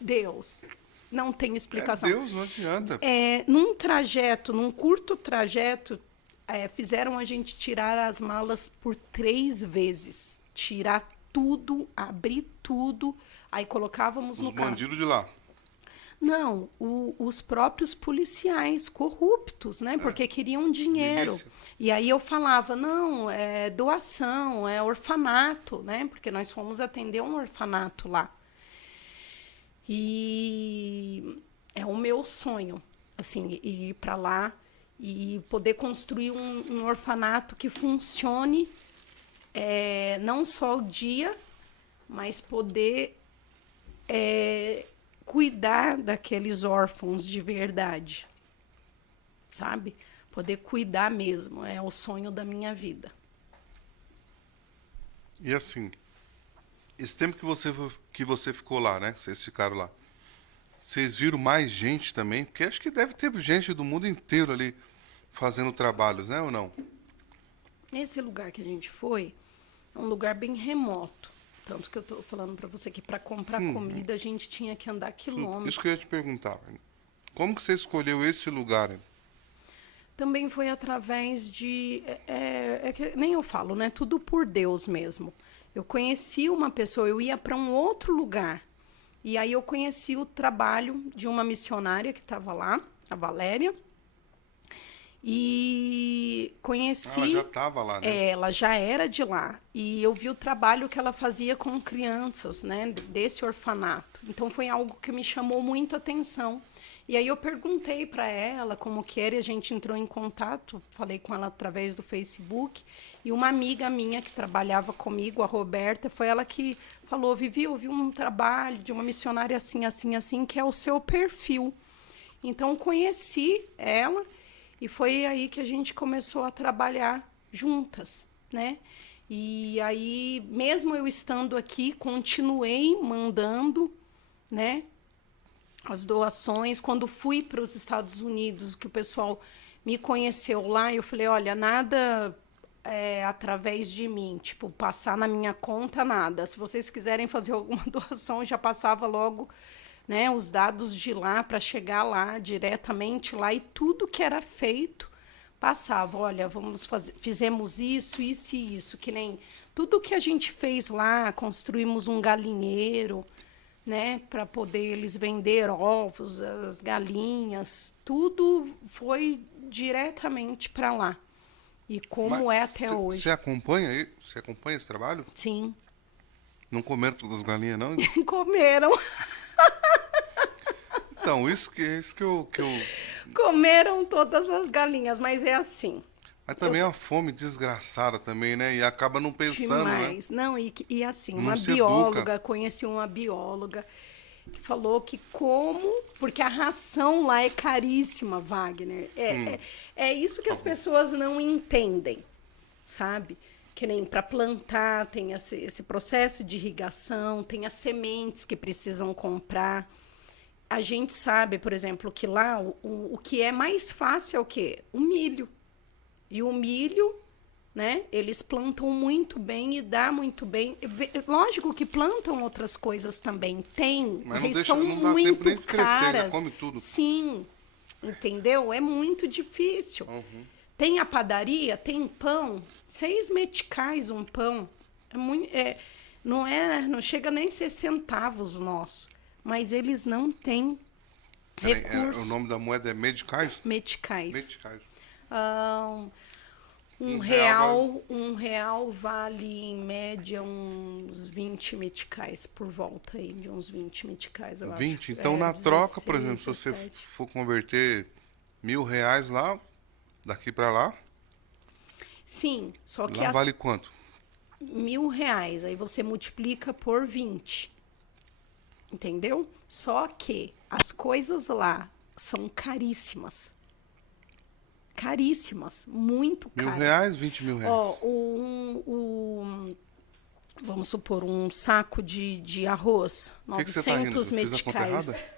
Deus. Não tem explicação. Deus, não adianta. Num curto trajeto, fizeram a gente tirar as malas por 3 vezes. Tirar tudo, abrir tudo, aí colocávamos no carro. Os bandidos de lá. Não, os próprios policiais corruptos, né? Porque queriam dinheiro. Milícia. E aí eu falava, não, é doação, é orfanato, né? Porque nós fomos atender um orfanato lá. E é o meu sonho, assim, ir para lá e poder construir um orfanato que funcione não só o dia, mas poder cuidar daqueles órfãos de verdade, sabe? Poder cuidar mesmo, é o sonho da minha vida. E assim, esse tempo que você ficou lá, né? Vocês ficaram lá. Vocês viram mais gente também? Porque acho que deve ter gente do mundo inteiro ali fazendo trabalhos, né? Ou não? Esse lugar que a gente foi é um lugar bem remoto. Tanto que eu estou falando para você que para comprar comida a gente tinha que andar quilômetros. Isso que eu ia te perguntar. Como que você escolheu esse lugar? Também foi através de... que nem eu falo, né? Tudo por Deus mesmo. Eu conheci uma pessoa, eu ia para um outro lugar. E aí eu conheci o trabalho de uma missionária que estava lá, a Valéria. E conheci... Ela já estava lá, né? Ela já era de lá. E eu vi o trabalho que ela fazia com crianças, né? Desse orfanato. Então foi algo que me chamou muito a atenção. E aí eu perguntei para ela como que era, e a gente entrou em contato, falei com ela através do Facebook, e uma amiga minha que trabalhava comigo, a Roberta, foi ela que falou, Vivi, eu vi um trabalho de uma missionária assim, assim, assim, que é o seu perfil. Então conheci ela, e foi aí que a gente começou a trabalhar juntas, né? E aí, mesmo eu estando aqui, continuei mandando, né? As doações. Quando fui para os Estados Unidos, que o pessoal me conheceu lá, eu falei, olha, nada através de mim, tipo, passar na minha conta, nada. Se vocês quiserem fazer alguma doação, já passava logo, né, os dados de lá para chegar lá, diretamente lá, e tudo que era feito passava. Olha, fizemos isso, isso e isso, que nem tudo que a gente fez lá, construímos um galinheiro, né, para poder eles vender ovos, as galinhas, tudo foi diretamente para lá. E como é até hoje. Você acompanha esse trabalho? Sim. Não comeram todas as galinhas, não? Comeram. Então, isso que eu... Comeram todas as galinhas, mas é assim. Mas também é uma fome desgraçada também, né? E acaba não pensando, Demais. né? Não, e assim, Não uma se bióloga, educa. conheci uma bióloga que falou que porque a ração lá é caríssima, Wagner. É isso que as pessoas não entendem, sabe? Que nem para plantar, tem esse processo de irrigação, tem as sementes que precisam comprar. A gente sabe, por exemplo, que lá o que é mais fácil é o quê? O milho. E o milho, né? Eles plantam muito bem e dá muito bem. Lógico que plantam outras coisas também, tem, mas não são dá tempo muito nem de crescer, já caras. come tudo. Sim, entendeu? É muito difícil. Tem a padaria, tem pão, 6 meticais um pão. Não chega nem a ser centavos nosso. Mas eles não têm recurso. O nome da moeda é medicais? Meticais. Medicais. Um real real vale, em média, uns 20 meticais por volta aí, de uns 20 meticais, eu 20? acho. Então, na 16, troca, por exemplo, se você 17. for converter R$ 1.000 lá, daqui pra lá, Sim, só que lá vale quanto? R$ 1.000, aí você multiplica por 20. Entendeu? Só que as coisas lá são caríssimas. Caríssimas, muito caras. R$ 1.000, R$ 20.000. Ó, vamos supor, um saco de arroz, Que você tá rindo? 900 Eu fiz a conta meticais. errada?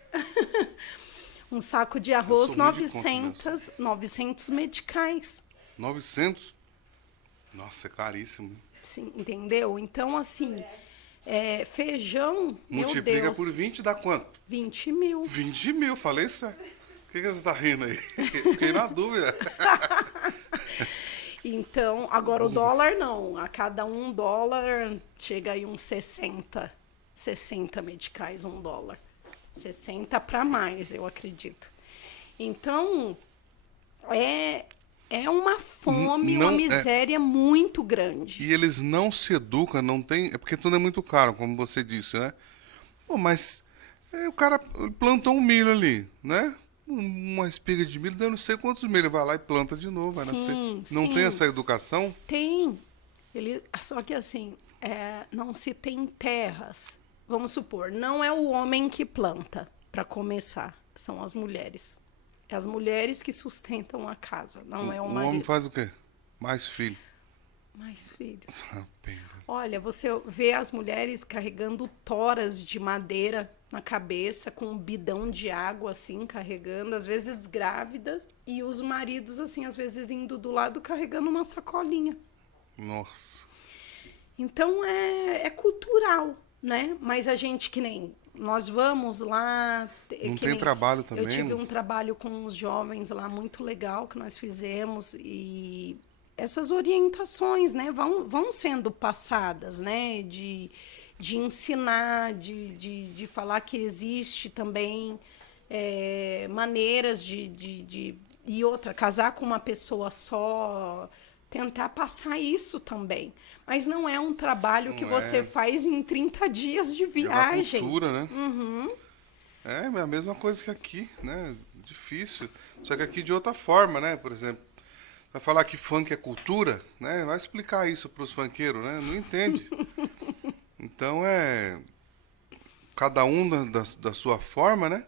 Um saco de arroz, sou ruim de conta 900 meticais. 900? Nossa, é caríssimo. Sim, entendeu? Então, assim, feijão, meu Multiplica Deus, por 20 dá quanto? 20 mil. 20 mil, falei isso. Por que você tá rindo aí? Fiquei na dúvida. Então, agora o dólar não. A cada $1 chega aí uns 60 meticais, $1. 60 para mais, eu acredito. Então, é uma fome, Não, uma miséria muito grande. E eles não se educam, não tem... É porque tudo é muito caro, como você disse, né? Pô, mas o cara plantou um milho ali, né? Uma espiga de milho, eu não sei quantos milho, vai lá e planta de novo, vai nascer. Não Sim. tem essa educação? Tem. Só que assim, não se tem terras. Vamos supor, não é o homem que planta, para começar. São as mulheres. É as mulheres que sustentam a casa, não é o O marido. homem faz o quê? Mais filho. Mais filhos. Ah, pena. Olha, você vê as mulheres carregando toras de madeira na cabeça, com um bidão de água, assim, carregando, às vezes grávidas, e os maridos, assim, às vezes indo do lado carregando uma sacolinha. Nossa. Então, é cultural, né? Mas a gente, que nem... Nós vamos lá... Não tem trabalho também? Eu tive um trabalho com os jovens lá, muito legal, que nós fizemos, e... essas orientações, né, vão sendo passadas, né, de ensinar, de falar que existe também maneiras e outra, casar com uma pessoa só, tentar passar isso também. Mas não é um trabalho que você faz em 30 dias de viagem. É uma cultura, né? É a mesma coisa que aqui, né? Difícil. Só que aqui de outra forma, né? Por exemplo, vai falar que funk é cultura, né? Vai explicar isso para os funkeiros, né? Não entende. Então cada um da sua forma, né?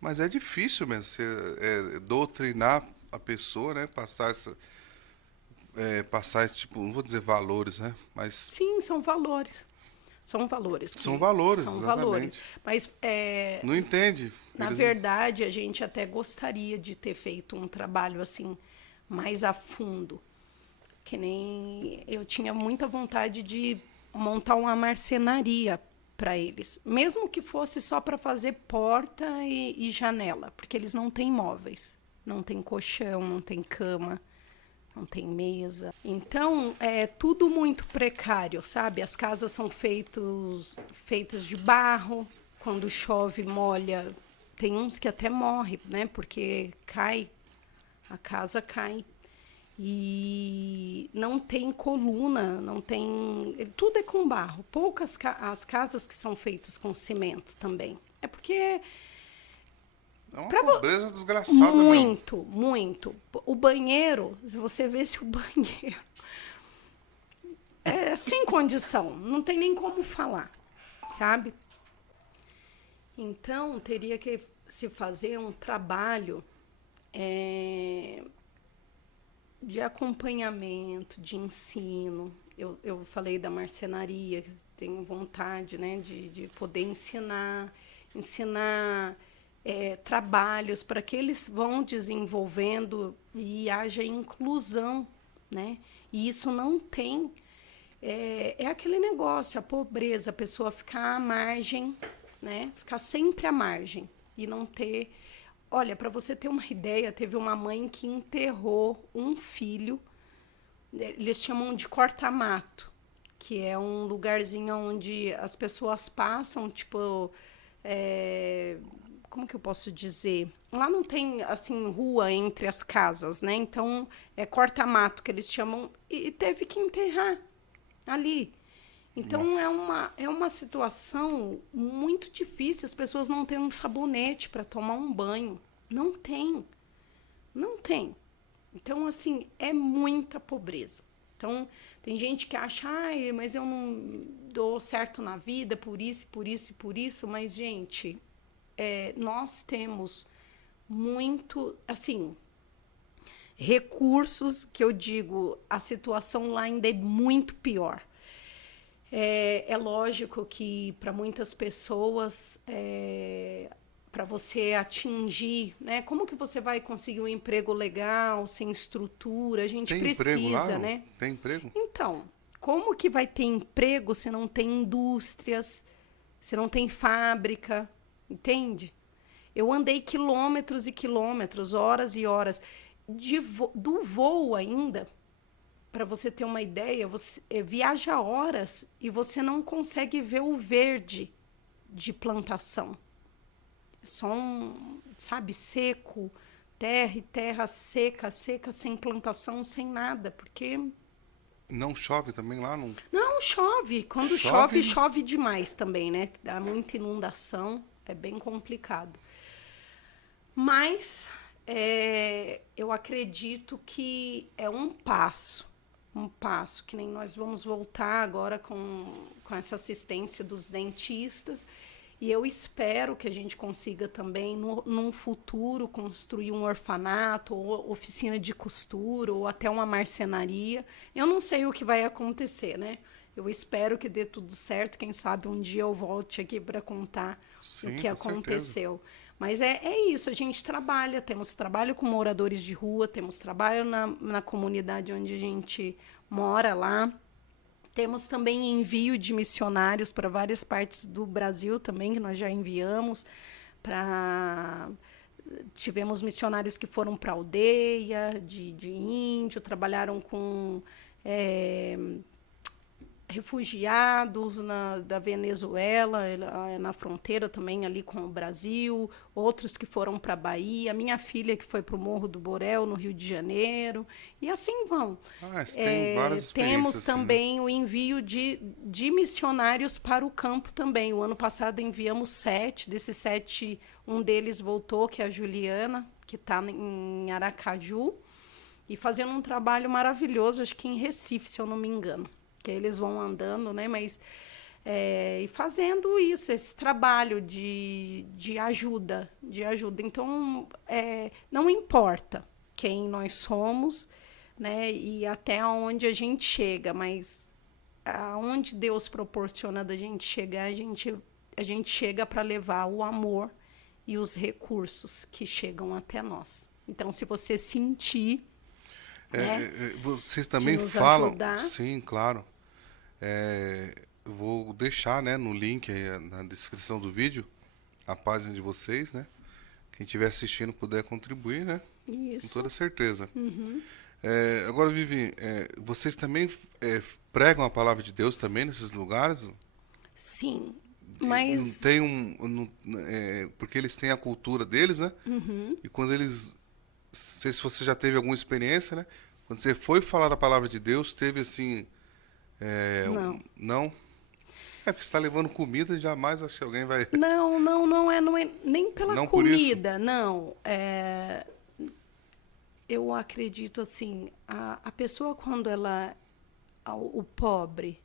Mas é difícil mesmo você doutrinar a pessoa, né? Passar esse tipo, não vou dizer valores, né? Mas Sim, são valores. São valores. são valores, São exatamente. valores. Mas não entende. na verdade, a gente até gostaria de ter feito um trabalho assim mais a fundo. Que nem eu tinha muita vontade de montar uma marcenaria para eles, mesmo que fosse só para fazer porta e janela, porque eles não têm móveis, não tem colchão, não tem cama, não tem mesa. Então, é tudo muito precário, sabe? As casas são feitas de barro, quando chove, molha. Tem uns que até morrem, né? Porque cai, a casa cai. E não tem coluna, não tem. Tudo é com barro. Poucas as casas que são feitas com cimento também. É porque É uma Pra pobreza desgraçada mesmo. muito, muito. O banheiro, se você vê se o banheiro é sem condição, não tem nem como falar, sabe? Então, teria que se fazer um trabalho de acompanhamento, de ensino. Eu falei da marcenaria, que tenho vontade, né, de poder ensinar trabalhos para que eles vão desenvolvendo e haja inclusão, né? E isso não tem. É aquele negócio, a pobreza, a pessoa ficar à margem, né? Ficar sempre à margem e não ter. Olha, para você ter uma ideia, teve uma mãe que enterrou um filho, eles chamam de corta-mato, que é um lugarzinho onde as pessoas passam, tipo, como que eu posso dizer? Lá não tem, assim, rua entre as casas, né? Então, é corta-mato que eles chamam, e teve que enterrar ali. Então, Nossa. é uma situação muito difícil. As pessoas não têm um sabonete para tomar um banho. Não tem. Não tem. Então, assim, é muita pobreza. Então, tem gente que acha, ai, mas eu não dou certo na vida por isso, por isso e por isso. Mas, gente, nós temos muito, assim, recursos que eu digo, a situação lá ainda é muito pior. É lógico que para muitas pessoas, para você atingir, né? Como que você vai conseguir um emprego legal, sem estrutura? A gente Tem emprego lá? precisa, né? Tem emprego? Então, como que vai ter emprego se não tem indústrias, se não tem fábrica, entende? Eu andei quilômetros e quilômetros, horas e horas, do voo ainda. Para você ter uma ideia, você viaja horas e você não consegue ver o verde de plantação. Só sabe, seco, terra e terra seca, seca, sem plantação, sem nada, porque Não chove também lá? Não... não chove. Quando Chove? chove, chove demais também, né? Dá muita inundação, é bem complicado. Mas eu acredito que é um passo, que nem nós vamos voltar agora com essa assistência dos dentistas, e eu espero que a gente consiga também, num futuro, construir um orfanato, ou oficina de costura, ou até uma marcenaria. Eu não sei o que vai acontecer, né? Eu espero que dê tudo certo, quem sabe um dia eu volte aqui para contar Sim, o que com certeza. aconteceu. Mas é isso, a gente trabalha, temos trabalho com moradores de rua, temos trabalho na comunidade onde a gente mora lá. Temos também envio de missionários para várias partes do Brasil também, que nós já enviamos. Tivemos missionários que foram para a aldeia de índio, trabalharam com refugiados da Venezuela, na fronteira também ali com o Brasil, outros que foram para a Bahia, minha filha que foi para o Morro do Borel, no Rio de Janeiro, e assim vão. Você tem várias experiências Temos assim, também o envio de missionários para o campo também. O ano passado enviamos 7, desses 7, um deles voltou, que é a Juliana, que está em Aracaju, e fazendo um trabalho maravilhoso, acho que em Recife, se eu não me engano. Que eles vão andando, né? Mas e fazendo isso, esse trabalho de ajuda, Então, não importa quem nós somos, né? E até onde a gente chega, mas aonde Deus proporciona da gente chegar, a gente chega para levar o amor e os recursos que chegam até nós. Então, se você sentir Vocês também nos falam. ajudar. Sim, claro. Eu vou deixar, né, no link aí, na descrição do vídeo a página de vocês, né? Quem estiver assistindo puder contribuir, né? Com Isso. toda certeza. Agora, Vivi, vocês também pregam a palavra de Deus também nesses lugares? Sim, Não mas tem porque eles têm a cultura deles, né? E quando eles, não sei se você já teve alguma experiência, né? Quando você foi falar da palavra de Deus, teve assim, não. não? É porque você está levando comida, jamais acho que alguém vai. Não é nem pela Não por isso? comida, não. Eu acredito assim, a pessoa quando o pobre,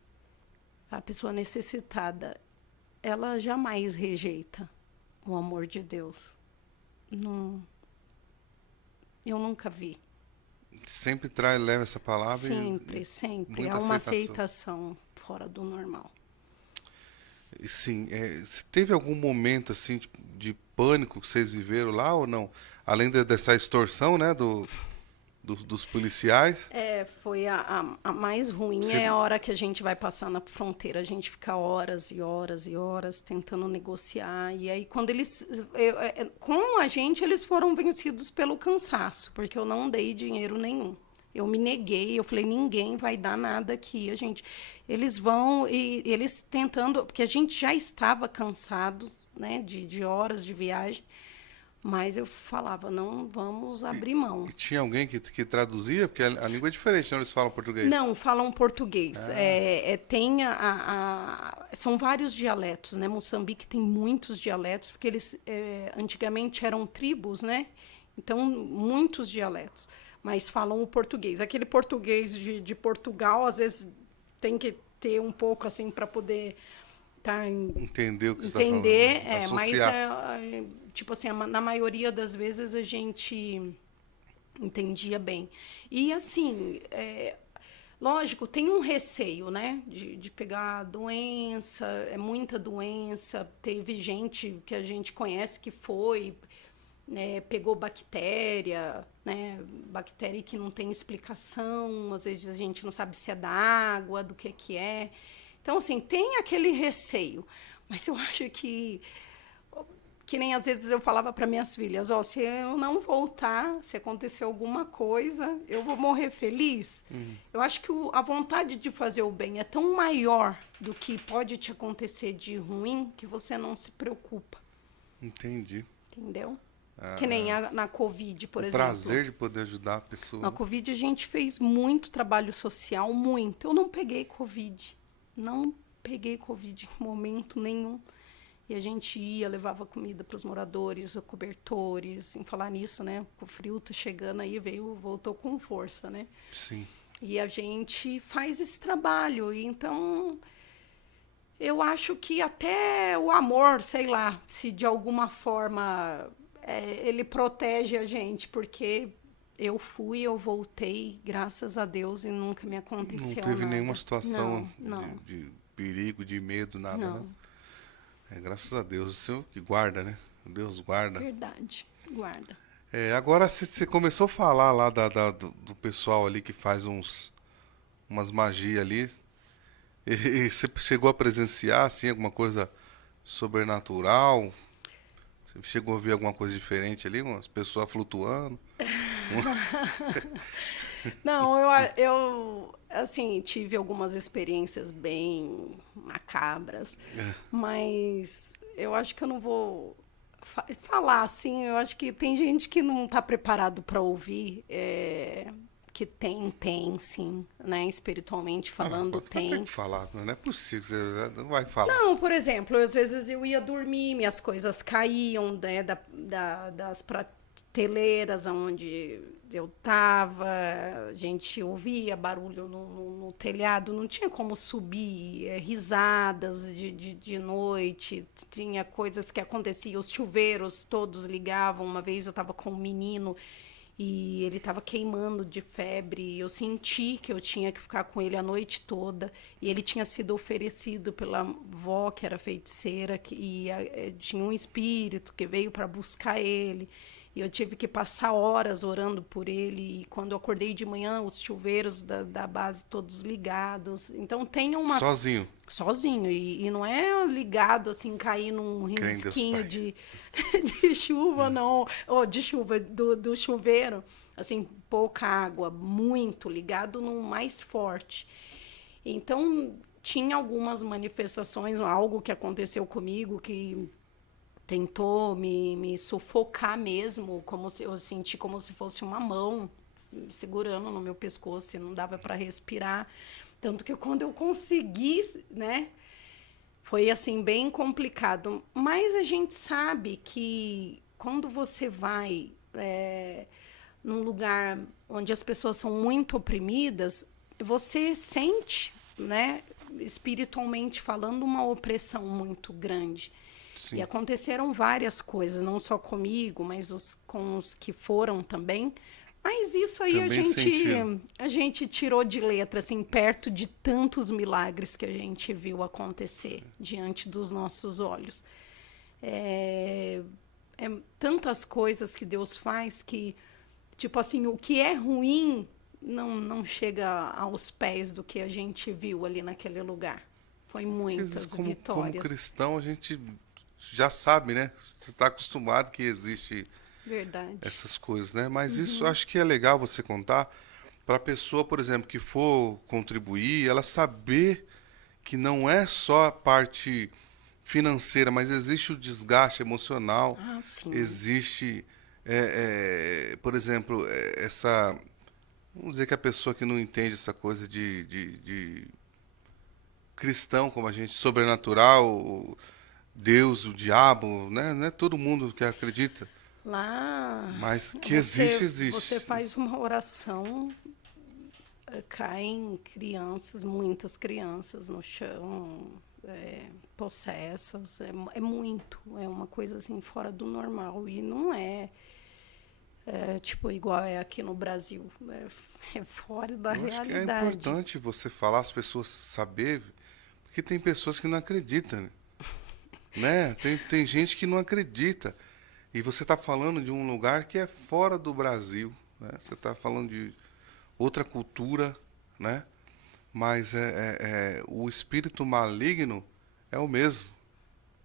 a pessoa necessitada, ela jamais rejeita o amor de Deus. Não, eu nunca vi. Sempre leva essa palavra Sempre. muita Há uma aceitação. aceitação fora do normal. E sim, se teve algum momento assim de pânico que vocês viveram lá ou não? Além dessa extorsão, né, dos policiais? Foi a mais ruim. Você- É a hora que a gente vai passar na fronteira. A gente fica horas e horas e horas tentando negociar. E aí, quando com a gente, eles foram vencidos pelo cansaço, porque eu não dei dinheiro nenhum. Eu me neguei, eu falei, ninguém vai dar nada aqui. Eles vão, e eles tentando, porque a gente já estava cansado, né, de horas de viagem, mas eu falava, não vamos abrir mão. E tinha alguém que traduzia? Porque a língua é diferente, não? Eles falam português. Não, falam português. Tem são vários dialetos, né? Moçambique tem muitos dialetos, porque eles antigamente eram tribos, né? Então, muitos dialetos. Mas falam o português. Aquele português de Portugal, às vezes, tem que ter um pouco, assim, para poder Entender o que você entender. está falando. Mas, Associar. tipo assim, na maioria das vezes a gente entendia bem. E, assim, lógico, tem um receio, né? De pegar doença, muita doença. Teve gente que a gente conhece que foi, né, pegou bactéria, né? Bactéria que não tem explicação. Às vezes a gente não sabe se é da água, do que é. Então, assim, tem aquele receio. Mas eu acho que nem às vezes eu falava para minhas filhas, se eu não voltar, se acontecer alguma coisa, eu vou morrer feliz. Eu acho que a vontade de fazer o bem é tão maior do que pode te acontecer de ruim que você não se preocupa. Entendi. Entendeu? Que nem na Covid, por O exemplo. prazer de poder ajudar a pessoa. Na Covid a gente fez muito trabalho social, muito. Eu não peguei Covid. Não peguei Covid em momento nenhum. E a gente ia, levava comida para os moradores, cobertores. Em falar nisso, né? O frio tá chegando aí, voltou com força, né? Sim. E a gente faz esse trabalho. E então, eu acho que até o amor, sei lá, se de alguma forma ele protege a gente, porque eu voltei, graças a Deus, e nunca me aconteceu Não teve nada. nenhuma situação Não. de perigo, de medo, nada, Não. né? Graças a Deus, o Senhor que guarda, né? Deus guarda. Verdade, guarda. Agora você começou a falar lá do pessoal ali que faz umas magias ali. E você chegou a presenciar, assim, alguma coisa sobrenatural? Você chegou a ver alguma coisa diferente ali? Umas pessoas flutuando? Não, eu assim, tive algumas experiências bem macabras, mas eu acho que eu não vou falar assim. Eu acho que tem gente que não está preparado para ouvir, que tem sim, né? Espiritualmente falando, Tem tem. que falar, não é possível, você não vai falar. Não, por exemplo, às vezes eu ia dormir, minhas coisas caíam, né, das prateleiras onde eu tava, a gente ouvia barulho no telhado, não tinha como subir, risadas de noite, tinha coisas que aconteciam, os chuveiros todos ligavam. Uma vez eu estava com um menino e ele estava queimando de febre. Eu senti que eu tinha que ficar com ele a noite toda. E ele tinha sido oferecido pela avó, que era feiticeira, e tinha um espírito que veio para buscar ele. E eu tive que passar horas orando por ele. E quando eu acordei de manhã, os chuveiros da base todos ligados. Então tem uma. Sozinho. Sozinho. E não é ligado assim, cair num Crê em Deus, risquinho Pai. de chuva, não. Ou de chuva, do chuveiro. Assim, pouca água, muito ligado no mais forte. Então, tinha algumas manifestações, algo que aconteceu comigo que tentou me sufocar mesmo, como se eu senti como se fosse uma mão segurando no meu pescoço e não dava para respirar. Tanto que quando eu consegui, né, foi assim bem complicado. Mas a gente sabe que quando você vai num lugar onde as pessoas são muito oprimidas, você sente, né, espiritualmente falando, uma opressão muito grande. Sim. E aconteceram várias coisas, não só comigo, mas com os que foram também. Mas isso aí Também sentiram. a gente tirou de letra, assim, perto de tantos milagres que a gente viu acontecer diante dos nossos olhos. Tantas coisas que Deus faz que, tipo assim, o que é ruim não chega aos pés do que a gente viu ali naquele lugar. Foi Porque, às vezes, muitas como vitórias. cristão, a gente já sabe, né? Você está acostumado que existe Verdade. essas coisas, né? Mas isso eu acho que é legal você contar para a pessoa, por exemplo, que for contribuir, ela saber que não é só a parte financeira, mas existe o desgaste emocional, Ah, sim. existe, por exemplo, essa. Vamos dizer que a pessoa que não entende essa coisa de cristão, como a gente, sobrenatural, Deus, o diabo, né? Não é todo mundo que acredita, Lá mas que existe, existe. você faz uma oração, caem crianças, muitas crianças no chão, possessas, é muito, é uma coisa assim fora do normal e não tipo igual é aqui no Brasil, é fora da Eu acho que é realidade. importante você falar, as pessoas saberem, porque tem pessoas que não acreditam, né? Tem gente que não acredita. E você está falando de um lugar que é fora do Brasil, né? Você está falando de outra cultura, né? Mas o espírito maligno é o mesmo,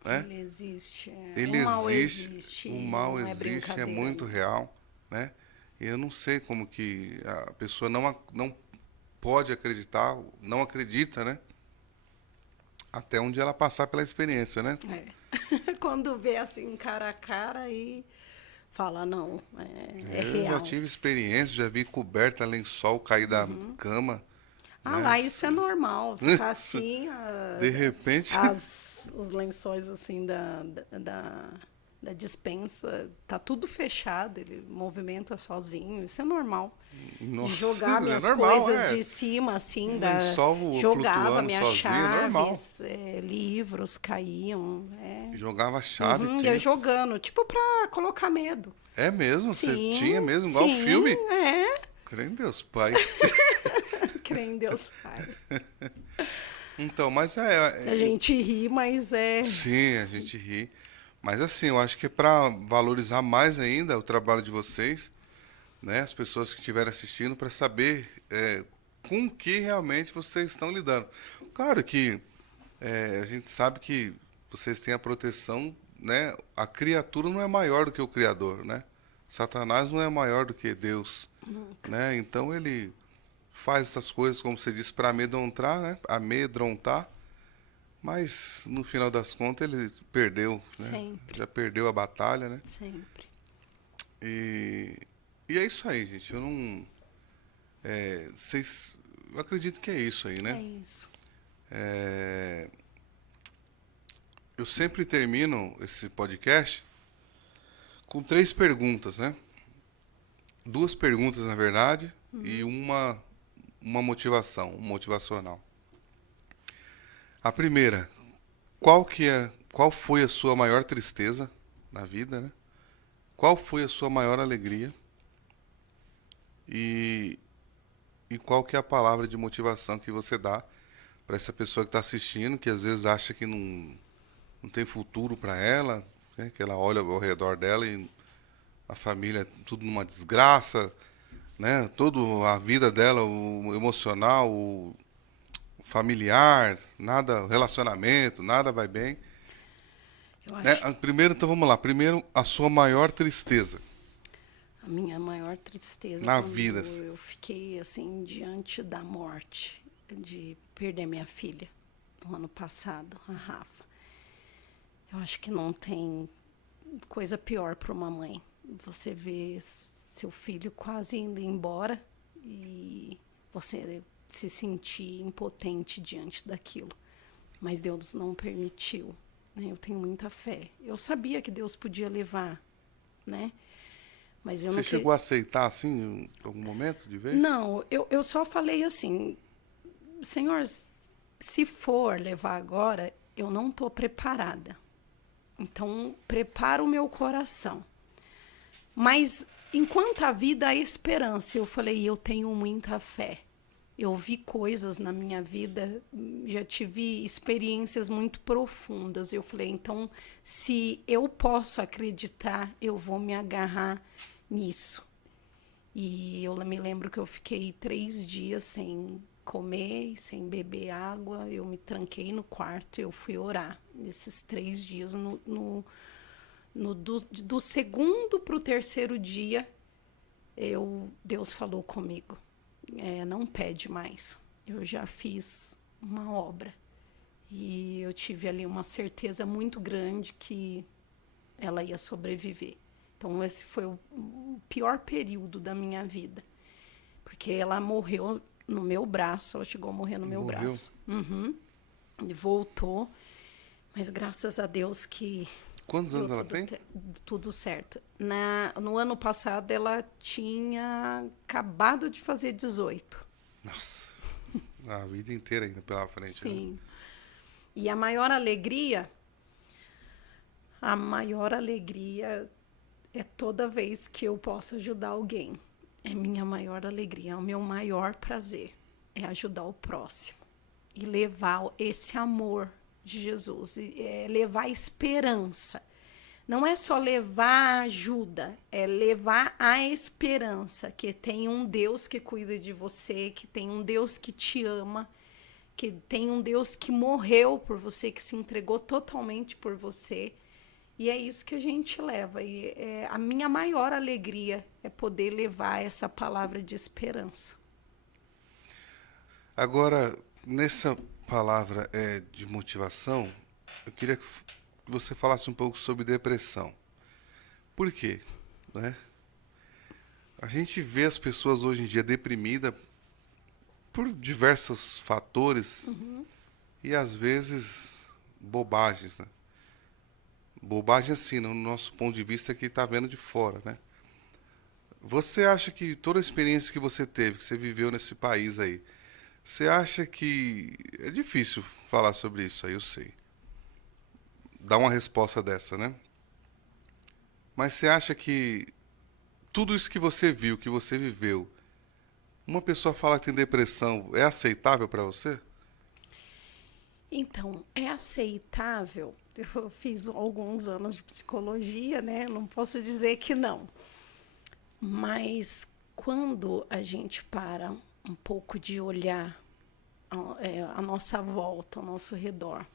né? Ele existe, Ele o mal existe, existe, o mal não é existe, é brincadeira. muito real, né? E eu não sei como que a pessoa não pode acreditar, não acredita, né? Até um dia ela passar pela experiência, né? Quando vê assim cara a cara e fala, não, é Eu já real. tive experiência, já vi coberta, lençol cair da cama. Ah, Né? lá isso é normal. Você tá assim, De repente. os lençóis assim da despensa, tá tudo fechado, ele movimenta sozinho, isso é normal. Nossa, De jogar é minhas normal, coisas é. de cima, assim, Um lençol jogava flutuando minhas sozinho, é normal. chaves, livros caíam. Jogava chave, E tinha eu jogando, tipo pra colocar medo. É mesmo? Você Sim, tinha mesmo, igual sim, filme? É. Crê em Deus, pai. Crê em Deus Pai. Então, mas A gente ri, mas Sim, a gente ri. Mas assim, eu acho que é para valorizar mais ainda o trabalho de vocês, né? As pessoas que estiverem assistindo, para saber com que realmente vocês estão lidando. Claro que a gente sabe que vocês têm a proteção, né? A criatura não é maior do que o Criador, né? Satanás não é maior do que Deus, né? Então ele faz essas coisas, como você disse, para amedrontar, né? Amedrontar. Mas no final das contas ele perdeu, né? Sempre. Já perdeu a batalha, né? sempre. E é isso aí, gente. Eu não. Eu acredito que é isso aí, É né? isso. Eu sempre termino esse podcast com 3 perguntas, né? 2 perguntas, na verdade, e uma motivação, um motivacional. A primeira, qual foi a sua maior tristeza na vida, né? Qual foi a sua maior alegria? E qual que é a palavra de motivação que você dá para essa pessoa que está assistindo, que às vezes acha que não tem futuro para ela, né? Que ela olha ao redor dela e a família tudo numa desgraça, né? Toda a vida dela, o emocional, o familiar, nada, o relacionamento, nada vai bem. Eu Né? acho Primeiro, então vamos lá. Primeiro, a sua maior tristeza a minha maior tristeza na quando vida. eu fiquei assim diante da morte, de perder minha filha no ano passado, a Rafa. Eu acho que não tem coisa pior para uma mãe. Você vê seu filho quase indo embora e você se sentir impotente diante daquilo. Mas Deus não permitiu, né? Eu tenho muita fé. Eu sabia que Deus podia levar, né? Mas eu Você não chegou a aceitar, assim, em algum momento de vez? Não, eu só falei assim, Senhor, se for levar agora, eu não estou preparada. Então, prepara o meu coração. Mas, enquanto a vida, há esperança. Eu falei, eu tenho muita fé. Eu vi coisas na minha vida, já tive experiências muito profundas. Eu falei, então, se eu posso acreditar, eu vou me agarrar nisso. E eu me lembro que eu fiquei 3 dias sem comer, sem beber água. Eu me tranquei no quarto e eu fui orar. Nesses 3 dias, do segundo para o terceiro dia, Deus falou comigo. Não pede mais. Eu já fiz uma obra. E eu tive ali uma certeza muito grande que ela ia sobreviver. Então, esse foi o pior período da minha vida. Porque ela morreu no meu braço, ela chegou a morrer no meu Morreu? braço. Uhum. E voltou, mas graças a Deus que Quantos anos deu ela tem? tudo certo. No ano passado, ela tinha acabado de fazer 18. Nossa, a vida inteira ainda pela frente. Né? Sim. E a maior alegria é toda vez que eu posso ajudar alguém. É minha maior alegria, é o meu maior prazer. É ajudar o próximo. E levar esse amor de Jesus. Levar esperança. Não é só levar ajuda, é levar a esperança. Que tem um Deus que cuida de você, que tem um Deus que te ama, que tem um Deus que morreu por você, que se entregou totalmente por você. E é isso que a gente leva. E a minha maior alegria é poder levar essa palavra de esperança. Agora, nessa palavra de motivação, eu queria que você falasse um pouco sobre depressão. Por quê? Né? A gente vê as pessoas hoje em dia deprimidas por diversos fatores e às vezes bobagens, né? Bobagem assim, no nosso ponto de vista que está vendo de fora, né? Você acha que toda a experiência que você teve, que você viveu nesse país aí, você acha que é difícil falar sobre isso aí, eu sei. Dar uma resposta dessa, né? Mas você acha que tudo isso que você viu, que você viveu, uma pessoa fala que tem depressão, é aceitável para você? Então, é aceitável. Eu fiz alguns anos de psicologia, né? Não posso dizer que não. Mas quando a gente para um pouco de olhar a nossa volta, ao nosso redor,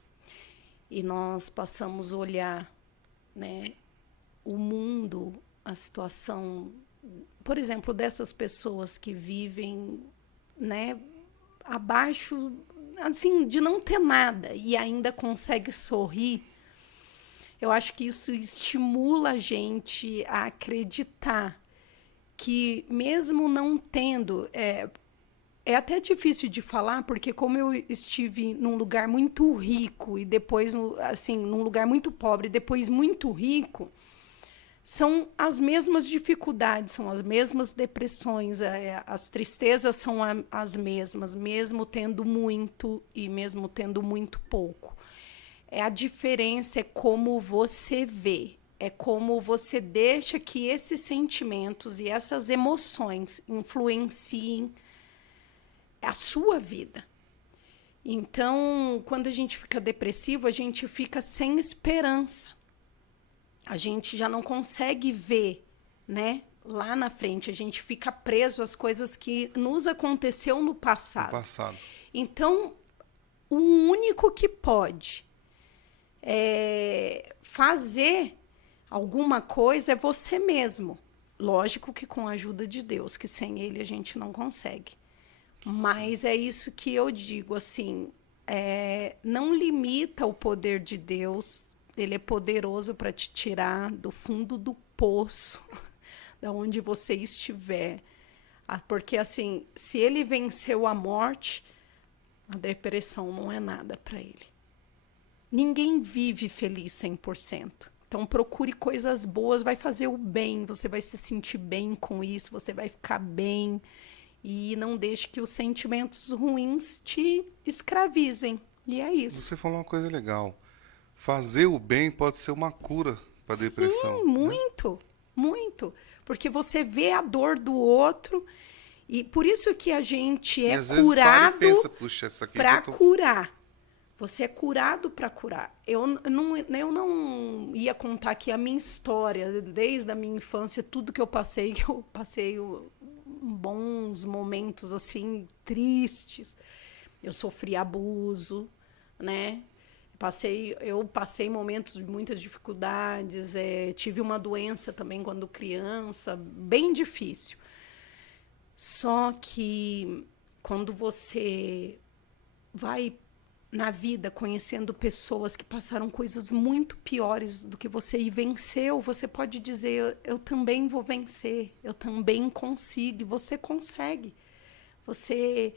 e nós passamos a olhar, né, o mundo, a situação, por exemplo, dessas pessoas que vivem, né, abaixo, assim, de não ter nada e ainda consegue sorrir, eu acho que isso estimula a gente a acreditar que mesmo não tendo, é até difícil de falar, porque como eu estive num lugar muito rico e depois, assim, num lugar muito pobre e depois muito rico, são as mesmas dificuldades, são as mesmas depressões, as tristezas são as mesmas, mesmo tendo muito e mesmo tendo muito pouco. A diferença é como você vê, é como você deixa que esses sentimentos e essas emoções influenciem a sua vida. Então, quando a gente fica depressivo, a gente fica sem esperança. A gente já não consegue ver né? Lá na frente, a gente fica preso às coisas que nos aconteceu no No passado. passado. Então, o único que pode fazer alguma coisa é você mesmo. Lógico que com a ajuda de Deus, que sem ele a gente não consegue. Mas é isso que eu digo, assim, não limita o poder de Deus, ele é poderoso para te tirar do fundo do poço, da onde você estiver. Porque, assim, se ele venceu a morte, a depressão não é nada para ele. Ninguém vive feliz 100%. Então, procure coisas boas, vai fazer o bem, você vai se sentir bem com isso, você vai ficar bem. E não deixe que os sentimentos ruins te escravizem. E é isso. Você falou uma coisa legal. Fazer o bem pode ser uma cura para a depressão. Sim, muito, muito. Porque você vê a dor do outro e por isso que a gente E é às vezes para e curado pensa, puxa, essa aqui para que eu tô... curar. Você é curado para curar. Eu não ia contar aqui a minha história, desde a minha infância, tudo que eu passei bons momentos assim tristes. Eu sofri abuso, né? Eu passei momentos de muitas dificuldades, tive uma doença também quando criança, bem difícil. Só que quando você vai na vida conhecendo pessoas que passaram coisas muito piores do que você e venceu, você pode dizer, eu também vou vencer, eu também consigo, e você consegue. Você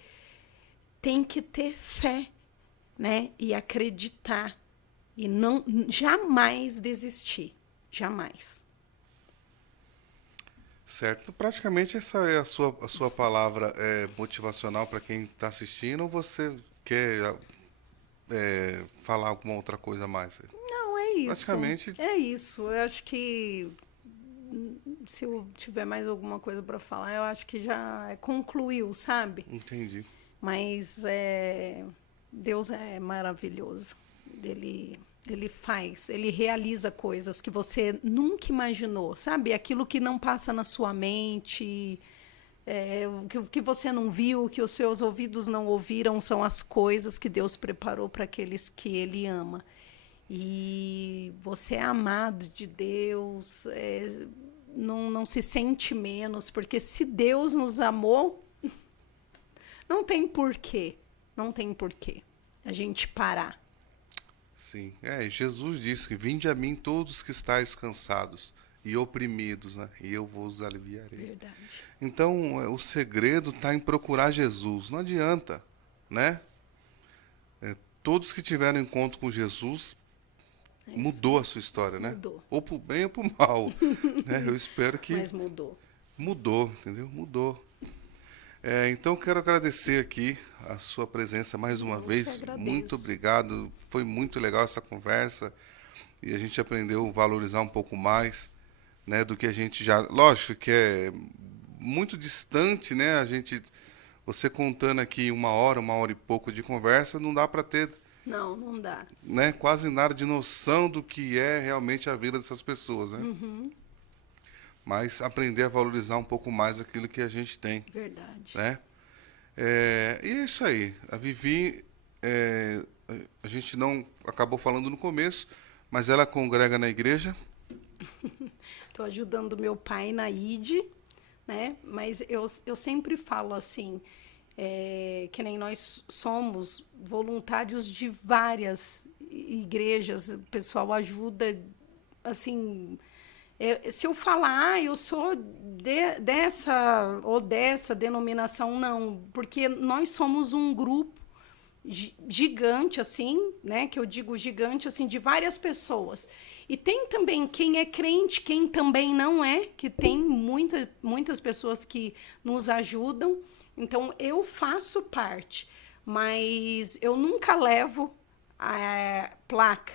tem que ter fé, né? E acreditar e não jamais desistir, jamais. Certo. Praticamente essa é a sua palavra motivacional para quem está assistindo, ou você quer falar alguma outra coisa a mais? Não, é isso. Praticamente. É isso. Eu acho que se eu tiver mais alguma coisa para falar, eu acho que já concluiu, sabe? Entendi. Mas Deus é maravilhoso. Ele faz, ele realiza coisas que você nunca imaginou, sabe? Aquilo que não passa na sua mente, o que você não viu, que os seus ouvidos não ouviram, são as coisas que Deus preparou para aqueles que Ele ama. E você é amado de Deus, não se sente menos, porque se Deus nos amou, não tem porquê a gente parar. Sim. Jesus disse que vinde a mim todos que estáis cansados e oprimidos, né? E eu vos aliviarei. Verdade. Então, o segredo está em procurar Jesus. Não adianta, né? Todos que tiveram encontro com Jesus, mudou a sua história, né? Mudou. Ou pro bem ou pro mal, né? Eu espero que Mas mudou. mudou, entendeu? Mudou. Então, quero agradecer aqui a sua presença mais uma Eu que vez. agradeço. Muito obrigado. Foi muito legal essa conversa e a gente aprendeu a valorizar um pouco mais, né, do que a gente já... Lógico que é muito distante, né? Você contando aqui uma hora e pouco de conversa, não dá para ter, Não dá. né, quase nada de noção do que é realmente a vida dessas pessoas, né? Mas aprender a valorizar um pouco mais aquilo que a gente tem, Verdade. né? E é isso aí. A Vivi, a gente não acabou falando no começo, mas ela congrega na igreja. Estou ajudando meu pai na ID, né? Mas eu sempre falo assim, que nem nós somos voluntários de várias igrejas, o pessoal ajuda, assim... se eu falar, eu sou dessa ou dessa denominação, não, porque nós somos um grupo gigante, assim, né? Que eu digo gigante, assim, de várias pessoas. E tem também quem é crente, quem também não é, que tem muitas pessoas que nos ajudam. Então, eu faço parte, mas eu nunca levo a placa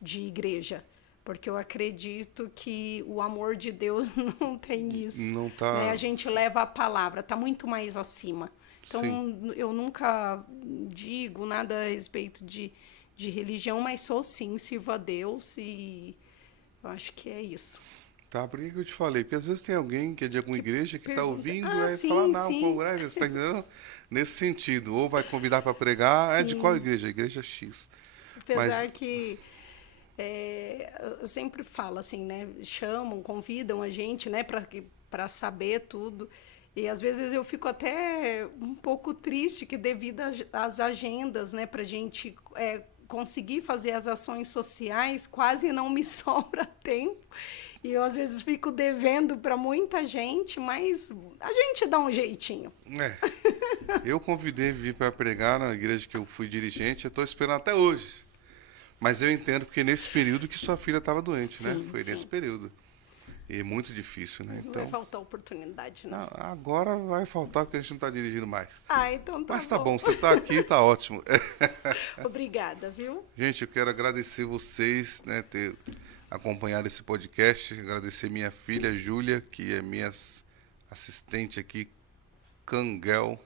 de igreja. Porque eu acredito que o amor de Deus não tem isso. Não tá... Né? A gente leva a palavra, está muito mais acima. Então, Sim. eu nunca digo nada a respeito de religião, mas sou sim, sirvo a Deus e eu acho que é isso. Tá, por que que eu te falei? Porque às vezes tem alguém que é de alguma igreja que tá pergunta. ouvindo Ah, e aí sim, fala, não, sim. congresso, você tá entendendo? Nesse sentido, ou vai convidar para pregar, é de qual Sim. igreja? Igreja X. Apesar Mas, que eu sempre falo assim, né? Chamam, convidam a gente, né, para saber tudo. E às vezes eu fico até um pouco triste que devido às agendas, né, para a gente conseguir fazer as ações sociais, quase não me sobra tempo. E eu às vezes fico devendo para muita gente, mas a gente dá um jeitinho. é, eu convidei vir para pregar na igreja que eu fui dirigente, eu estou esperando até hoje. Mas eu entendo porque nesse período que sua filha estava doente, né? Sim, Foi sim. nesse período. E é muito difícil, né? Mas não vai Então, faltar oportunidade, não. agora vai faltar porque a gente não está dirigindo mais. Ah, então tá Mas tá bom. bom, você está aqui, tá ótimo. Obrigada, viu? Gente, eu quero agradecer vocês, né, ter acompanhado esse podcast. Agradecer minha filha, Júlia, que é minha assistente aqui, Canguel.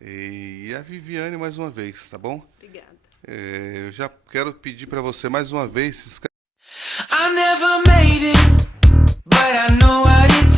E a Viviane mais uma vez, tá bom? Obrigada. Eu já quero pedir para você mais uma vez, se inscreve I never made it, but I know what it